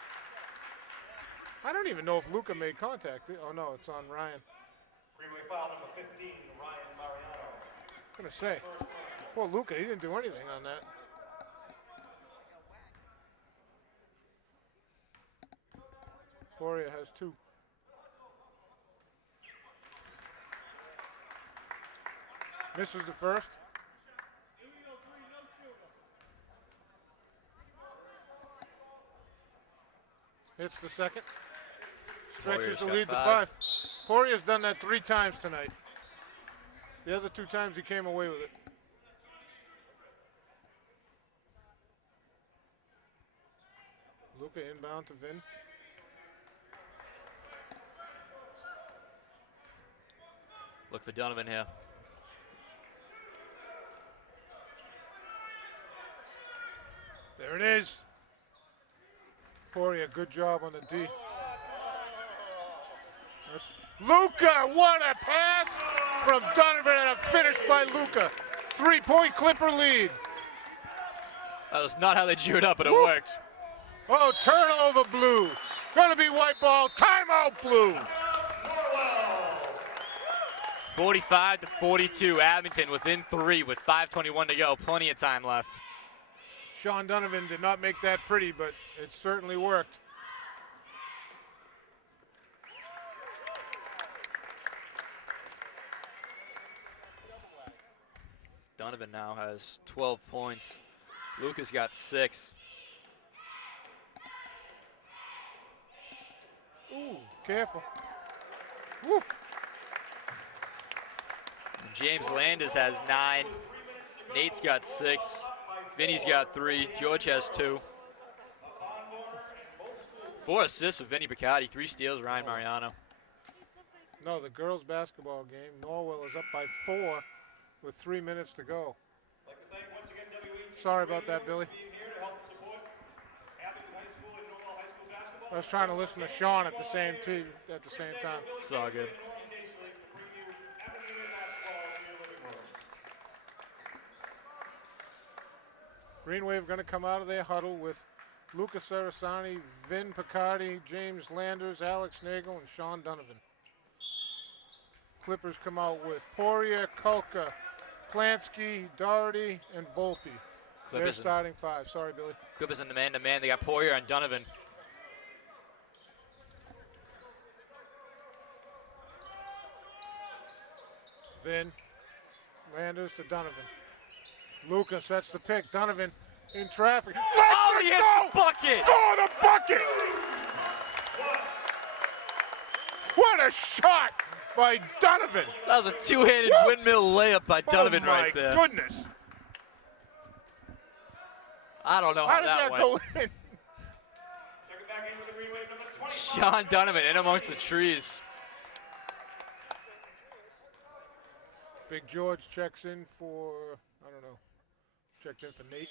I don't even know if Luca made contact. Oh, no, it's on Ryan. Greenway foul number 15, Ryan Mariano. I'm going to say, poor Luca, he didn't do anything on that. Poirier has 2. Misses the first. Hits the second. Stretches the lead to 5. Poirier's done that 3 times tonight. The other 2 times he came away with it. Luca inbound to Vin. Look for Donovan here. There it is. Poirier, good job on the D. Luca, what a pass from Donovan and a finish by Luca. 3-point Clipper lead. That was not how they drew it up, but it worked. Oh, turnover Blue. Gonna be white ball, timeout Blue. 45-42, Abington within 3 with 5:21 to go. Plenty of time left. Sean Donovan did not make that pretty, but it certainly worked. Donovan now has 12 points. Luca's got 6. Ooh, careful. Woo. And James Landis has 9. Nate's got 6. Vinny's got 3. George has 2. 4 assists with Vinny Picardi. 3 steals, Ryan Mariano. No, the girls' basketball game. Norwell is up by 4 with 3 minutes to go. Sorry about that, Billy. I was trying to listen to Sean at the same time. It's all good. Green Wave going to come out of their huddle with Luca Sarasani, Vin Picardi, James Landers, Alex Nagel, and Sean Donovan. Clippers come out with Poirier, Kulka, Plansky, Doherty, and Volpe. They're starting 5. Sorry, Billy. Clippers in the man-to-man. They got Poirier and Donovan. Vin, Landers to Donovan. Luca sets the pick. Donovan in traffic. Oh, he hit the bucket! Score the bucket! What a shot by Donovan! That was a 2-handed windmill layup by Donovan right there. Oh my goodness! I don't know how did that went. go in? Sean Donovan in amongst the trees. Big George checks in for, I don't know, checked in for Nate.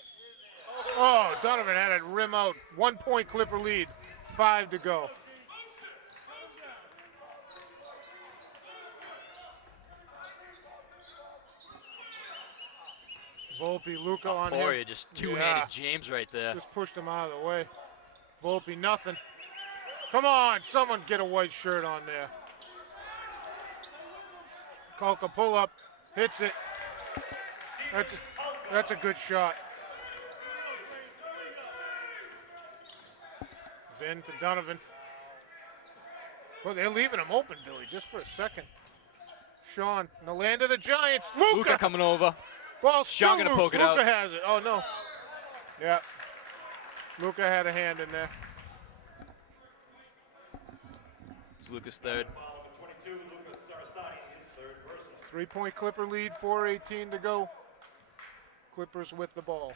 Oh, Donovan had it rim out. 1-point Clipper lead, 5 to go. Volpe, Luca on him. Poirier just two-handed James right there. Just pushed him out of the way. Volpe, nothing. Come on, someone get a white shirt on there. Kulka pull up, hits it. That's a good shot. Vin to Donovan. Well, they're leaving him open, Billy, just for a second. Sean, in the land of the Giants. Luca coming over. Ball Sean gonna poke it out. Luca has it. Oh, no. Yeah. Luca had a hand in there. It's Luca's third. 3-point Clipper lead, 4:18 to go. Clippers with the ball.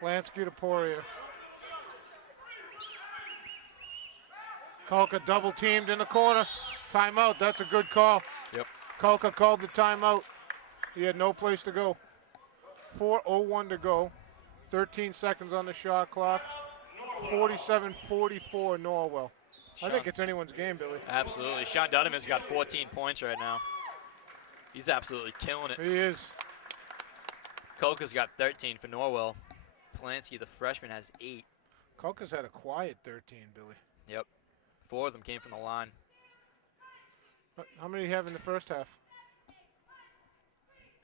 Plansky to Poirier. Kulka double teamed in the corner. Timeout, that's a good call. Yep. Kulka called the timeout. He had no place to go. 4:01 to go. 13 seconds on the shot clock. 47-44 Norwell. I think it's anyone's game, Billy. Absolutely. Sean Dunneman's got 14 points right now. He's absolutely killing it. He is. Kolka's got 13 for Norwell. Polanski, the freshman, has 8. Kolka's had a quiet 13, Billy. Yep. 4 of them came from the line. How many do you have in the first half?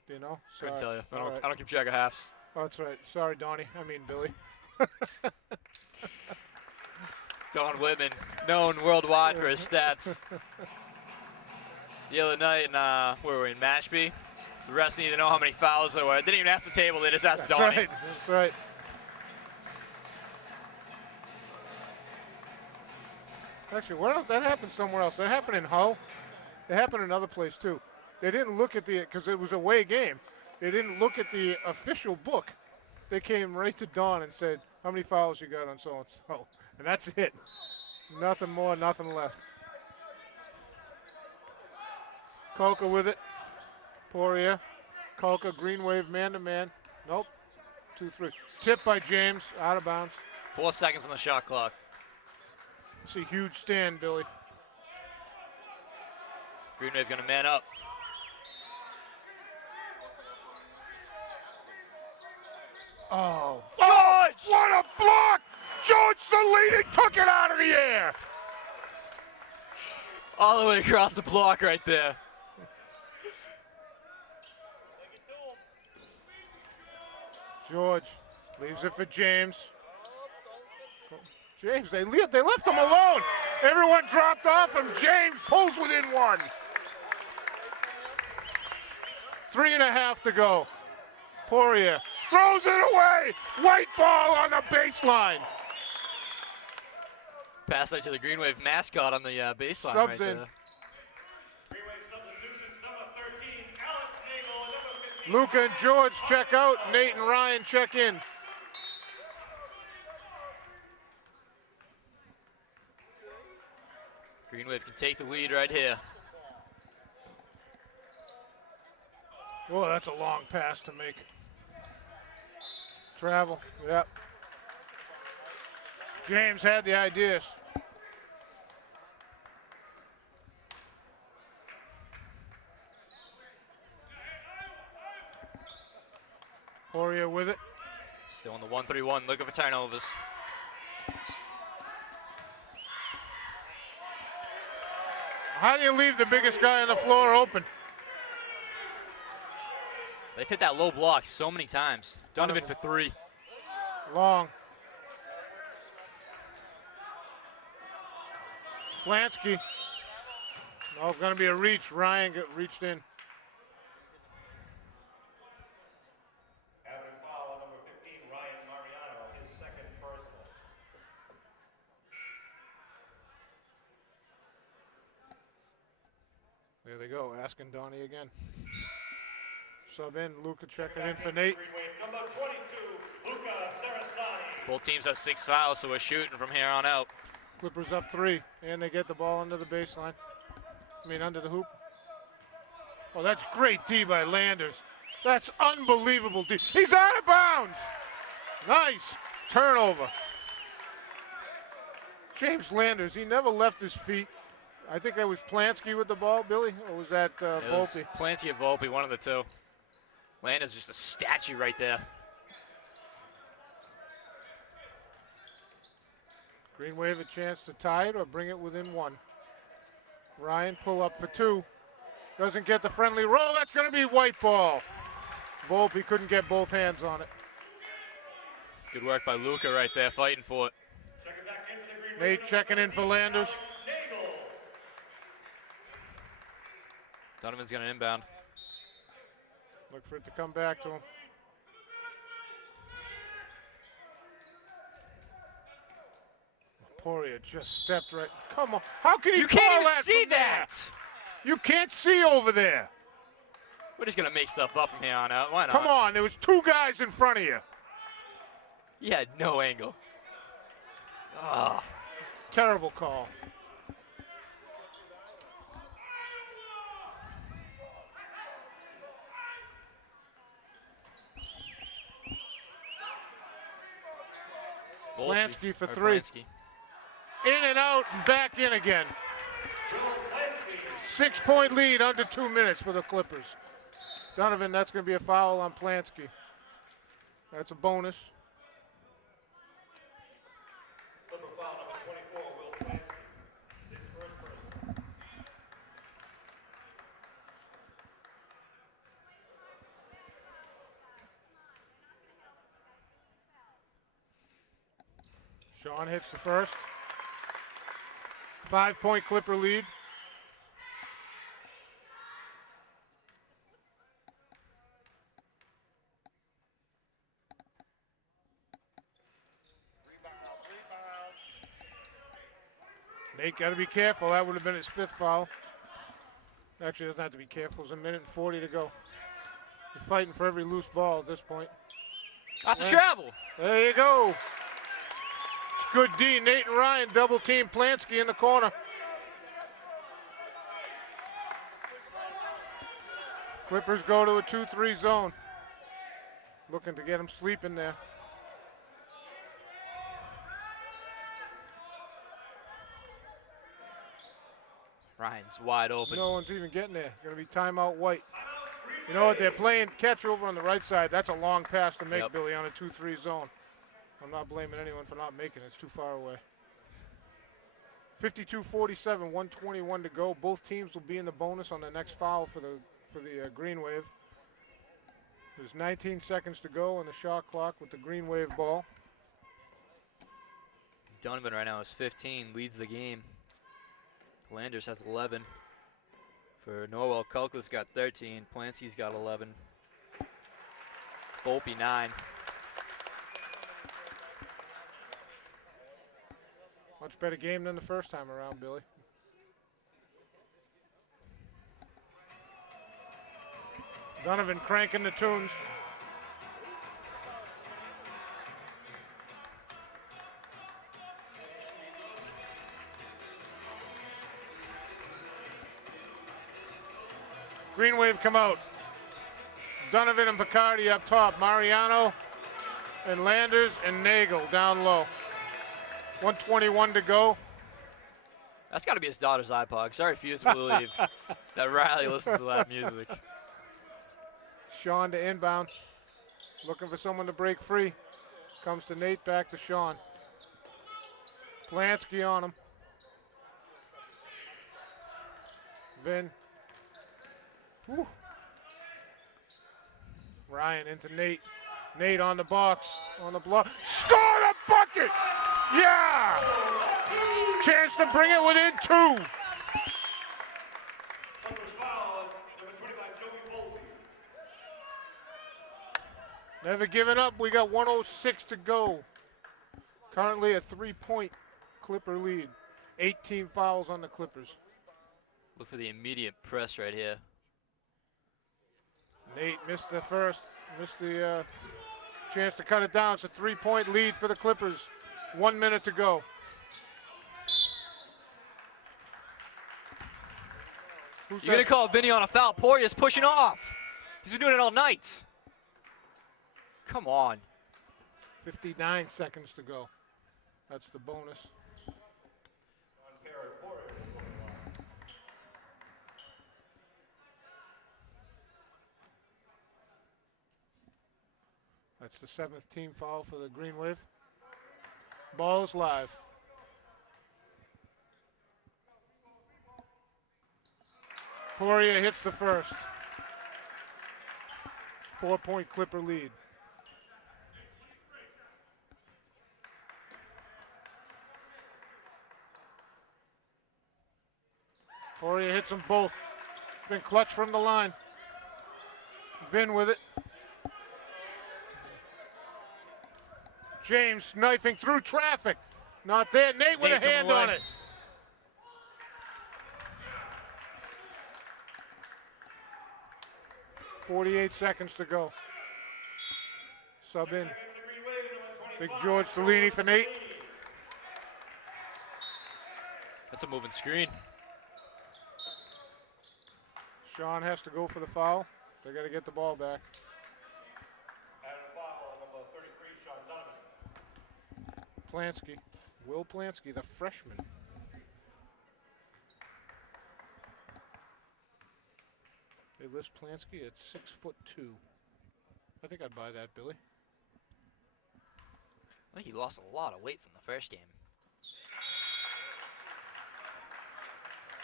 Do you know? Couldn't Sorry. tell you. All right. I don't keep track of halves. Oh, that's right. Sorry, Donnie. I mean, Billy. Don Whitman, known worldwide for his stats. The other night in, where were we, in Mashpee, the refs didn't even know how many fouls there were. They didn't even ask the table, they just asked That's Donnie. right. That's right. Actually, where else? That happened somewhere else. That happened in Hull. It happened in another place, too. They didn't look at the, because it was a away game, they didn't look at the official book. They came right to Don and said, how many fouls you got on so-and-so? And that's it. Nothing more, nothing less. Kolka with it. Poirier. Kolka, green wave, man-to-man. Nope. 2-3. Tip by James, out of bounds. 4 seconds on the shot clock. It's a huge stand, Billy. Green Wave gonna man up. Oh. George! What a block! George the leading took it out of the air. All the way across the block right there. George leaves it for James. James, they left him alone. Everyone dropped off him. James pulls within 1. 3.5 to go. Poirier throws it away. White ball on the baseline. Pass out to the Green Wave mascot on the baseline Subs right in. there. Green Wave substitutions, number 13, Alex Nagel, and number 15. Luca and George check out. Nate and Ryan check in. Green Wave can take the lead right here. Oh, that's a long pass to make. Travel, yep. James had the ideas. Poirier with it. Still in the 1-3-1, looking for turnovers. How do you leave the biggest guy on the floor open? They've hit that low block so many times. Donovan for 3. Long. Lansky. Oh, going to be a reach. Ryan reached in. Having a foul on number 15, Ryan Mariano, his second personal. There they go, asking Donnie again. Sub in, Luca checking in for Nate. Green Wave, number 22, Luca Sarasani. Both teams have 6 fouls, so we're shooting from here on out. Clippers up 3, and they get the ball under the baseline. Under the hoop. Oh, that's great D by Landers. That's unbelievable D. He's out of bounds. Nice turnover. James Landers, he never left his feet. I think that was Plansky with the ball, Billy, or was that It was Volpe? Plansky and Volpe, one of the two. Landers just a statue right there. Green Wave a chance to tie it or bring it within 1. Ryan pull up for 2. Doesn't get the friendly roll. That's going to be white ball. Volpe couldn't get both hands on it. Good work by Luca right there, fighting for it. Checking back in for the Green Wave, Nate checking in for Landers. Alex Nagel. Donovan's going to inbound. Look for it to come back to him. Poirier just stepped right. Come on. How can he You call can't even that see from there? that! You can't see over there. We're just going to make stuff up from here on out. Why not? Come on. There was 2 guys in front of you. He had no angle. Oh. Terrible call. Volpe, Lansky for or 3. Plansky. In and out and back in again. 6-point lead under 2 minutes for the Clippers. Donovan, that's going to be a foul on Plansky. That's a bonus. Clipper foul number 24, Will Plansky. His first person. Sean hits the first. 5-point Clipper lead. Nate got to be careful. That would have been his 5th foul. Actually, doesn't have to be careful. There's a minute and 40 to go. He's fighting for every loose ball at this point. Got to travel. There you go. It's good D. Nate and Ryan double team Plansky in the corner. Clippers go to a 2-3 zone. Looking to get him sleeping there. Ryan's wide open. No one's even getting there. Going to be timeout White. You know what? They're playing catch over on the right side. That's a long pass to make, Billy, on a 2-3 zone. I'm not blaming anyone for not making it. It's too far away. 52-47, 121 to go. Both teams will be in the bonus on the next foul for the Green Wave. There's 19 seconds to go on the shot clock with the Green Wave ball. Donovan right now is 15, leads the game. Landers has 11. For Norwell, Kulka's got 13. Plansky's got 11. Volpe 9. Much better game than the first time around, Billy. Donovan cranking the tunes. Green Wave come out. Donovan and Picardi up top. Mariano and Landers and Nagel down low. 121 to go. That's got to be his daughter's iPod, because I refuse to believe that Riley listens to that music. Sean to inbound. Looking for someone to break free. Comes to Nate, back to Sean. Plansky on him. Vin. Whew. Ryan into Nate. Nate on the box, on the block. Score a bucket! Yeah! Chance to bring it within 2. Clippers foul, number 25, Joey Volpe. Never giving up. We got 106 to go. Currently a 3-point Clipper lead. 18 fouls on the Clippers. Look for the immediate press right here. Nate missed the first, missed the chance to cut it down. It's a 3-point lead for the Clippers. 1 minute to go. Who's You're going to call Vinny on a foul. Poirier's pushing off. He's been doing it all night. Come on. 59 seconds to go. That's the bonus. That's the 7th team foul for the Green Wave. Ball's live. Poirier hits the first. 4-point Clipper lead. Poirier hits them both. Been clutch from the line. Vin with it. James knifing through traffic. Not there. Nate with a hand on it. .48 seconds to go. Sub in. Big George Cellini for Nate. That's a moving screen. Sean has to go for the foul. They got to get the ball back. Plansky, Will Plansky, the freshman. They list Plansky at 6'2". I think I'd buy that, Billy. I think he lost a lot of weight from the first game.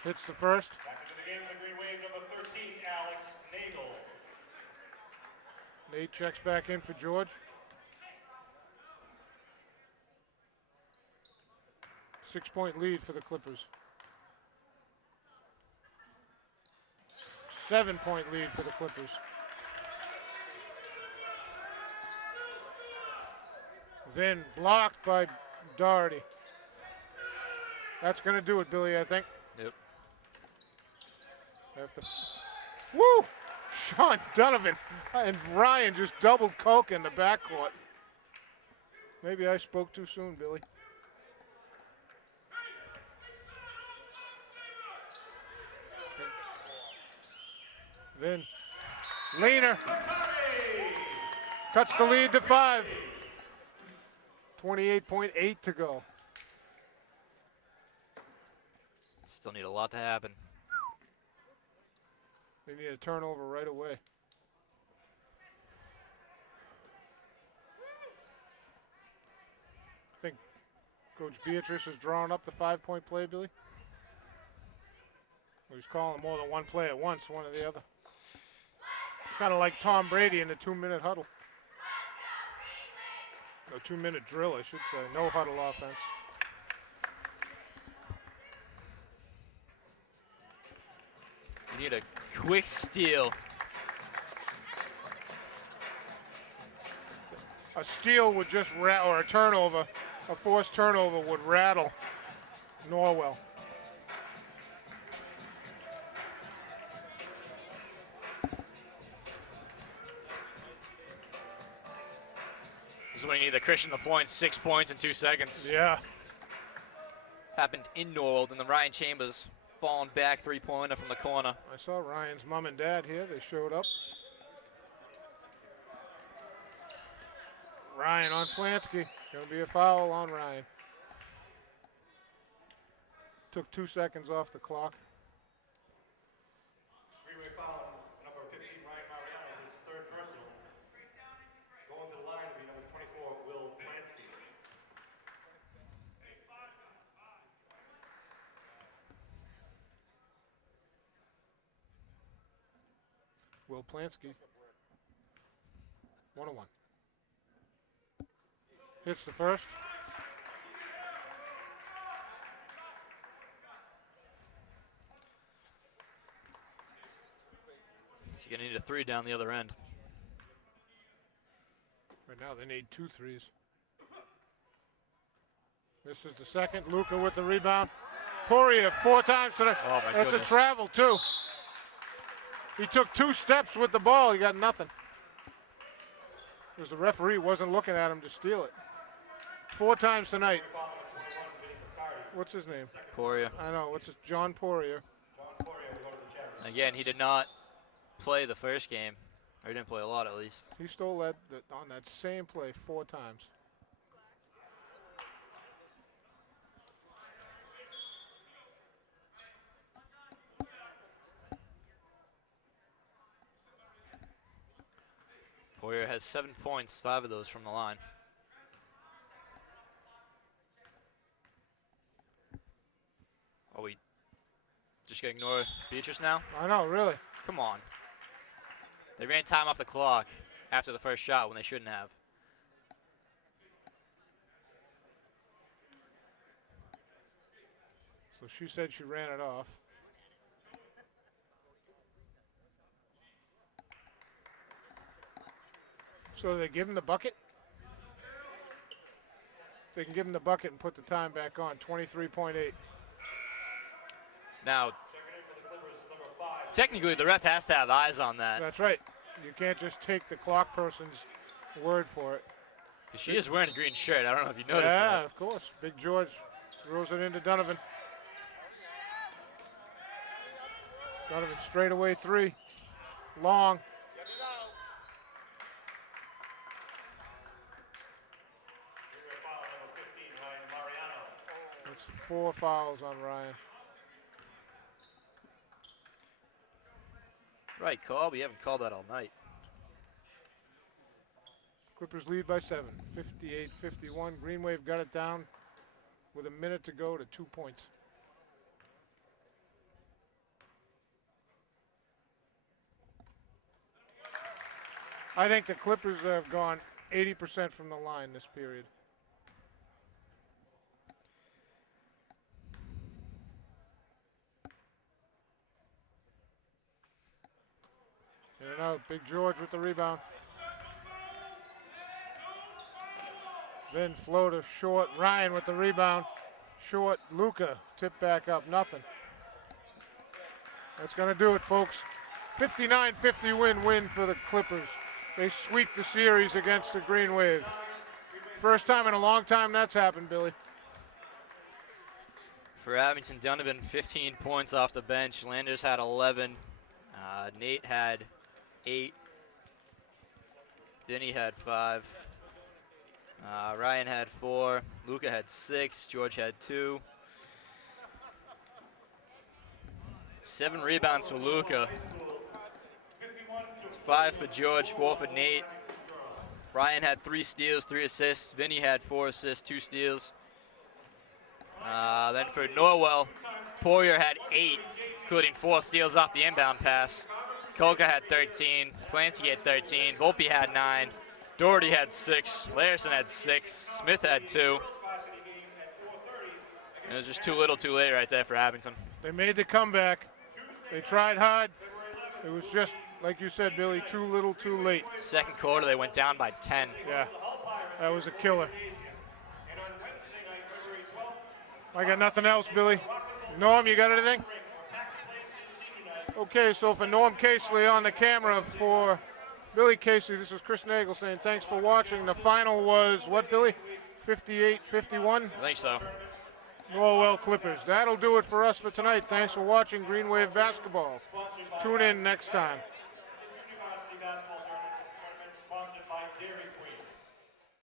Hits the first. Back into the game with the green wave, number 13, Alex Nagel. Nate checks back in for George. 6-point lead for the Clippers. 7-point lead for the Clippers. Then blocked by Doherty. That's going to do it, Billy, I think. Yep. Woo! Sean Donovan and Ryan just doubled Coke in the backcourt. Maybe I spoke too soon, Billy. Vin. Leaner. Cuts the lead to 5. 28.8 to go. Still need a lot to happen. They need a turnover right away. I think Coach Beatrice has drawn up the 5-point play, Billy. Or he's calling more than one play at once, one or the other. Kind of like Tom Brady in the 2-minute huddle. No, 2-minute drill, I should say. No huddle offense. You need a quick steal. A steal would just or a turnover, a forced turnover would rattle Norwell. This is when you need the Christian the points, 6 points in 2 seconds. Yeah. Happened in Norwell, and then Ryan Chambers falling back 3-pointer from the corner. I saw Ryan's mom and dad here. They showed up. Ryan on Plansky. Going to be a foul on Ryan. Took 2 seconds off the clock. Three-way foul on number 15, Ryan Mariano, his third personal. Going to the line will be number 24, Will Plansky. Will Plansky. 101. Hits the first. So you're going to need a 3 down the other end. Right now they need 2 threes. This is the second. Luka with the rebound. Poirier 4 times today. Oh, my That's goodness. a travel, too. He took 2 steps with the ball. He got nothing. Because the referee wasn't looking at him to steal it. 4 times tonight. What's his name? Poirier. I know. What's his? John Poirier. Again, he did not play the first game. Or he didn't play a lot, at least. He stole that on that same play 4 times. Poirier has 7 points, 5 of those from the line. Are we just going to ignore Beatrice now? I know, really. Come on. They ran time off the clock after the first shot when they shouldn't have. So she said she ran it off. So they give him the bucket? They can give him the bucket and put the time back on, 23.8. Now, technically, the ref has to have eyes on that. That's right. You can't just take the clock person's word for it. 'Cause she is wearing a green shirt. I don't know if you noticed Yeah, that. of course. Big George throws it into Donovan. Donovan straight away 3. Long. That's 4 fouls on Ryan. Right call, but you haven't called that all night. Clippers lead by 7, 58-51. Green Wave got it down with a minute to go to 2 points. I think the Clippers have gone 80% from the line this period. In and out, Big George with the rebound. Then floater short, Ryan with the rebound. Short, Luka, tip back up, nothing. That's gonna do it, folks. 59-50 win for the Clippers. They sweep the series against the Green Wave. First time in a long time that's happened, Billy. For Abington, Donovan, 15 points off the bench. Landers had 11. Nate had 8. Vinny had 5. Ryan had 4. Luca had 6. George had 2. 7 rebounds for Luca. 5 for George, 4 for Nate. Ryan had 3 steals, 3 assists. Vinny had 4 assists, 2 steals. Then for Norwell, Poirier had 8, including 4 steals off the inbound pass. Kolka had 13. Clancy had 13. Volpe had 9. Doherty had 6. Larson had 6. Smith had 2. It was just too little too late right there for Abington. They made the comeback. They tried hard. It was just, like you said, Billy, too little too late. Second quarter, they went down by 10. Yeah, that was a killer. I got nothing else, Billy. Norm, you got anything? Okay, so for Norm Casely on the camera, for Billy Casey, this is Chris Nagel saying thanks for watching. The final was what, Billy? 58-51? I think so. Norwell Clippers. That'll do it for us for tonight. Thanks for watching Green Wave Basketball. Tune in next time.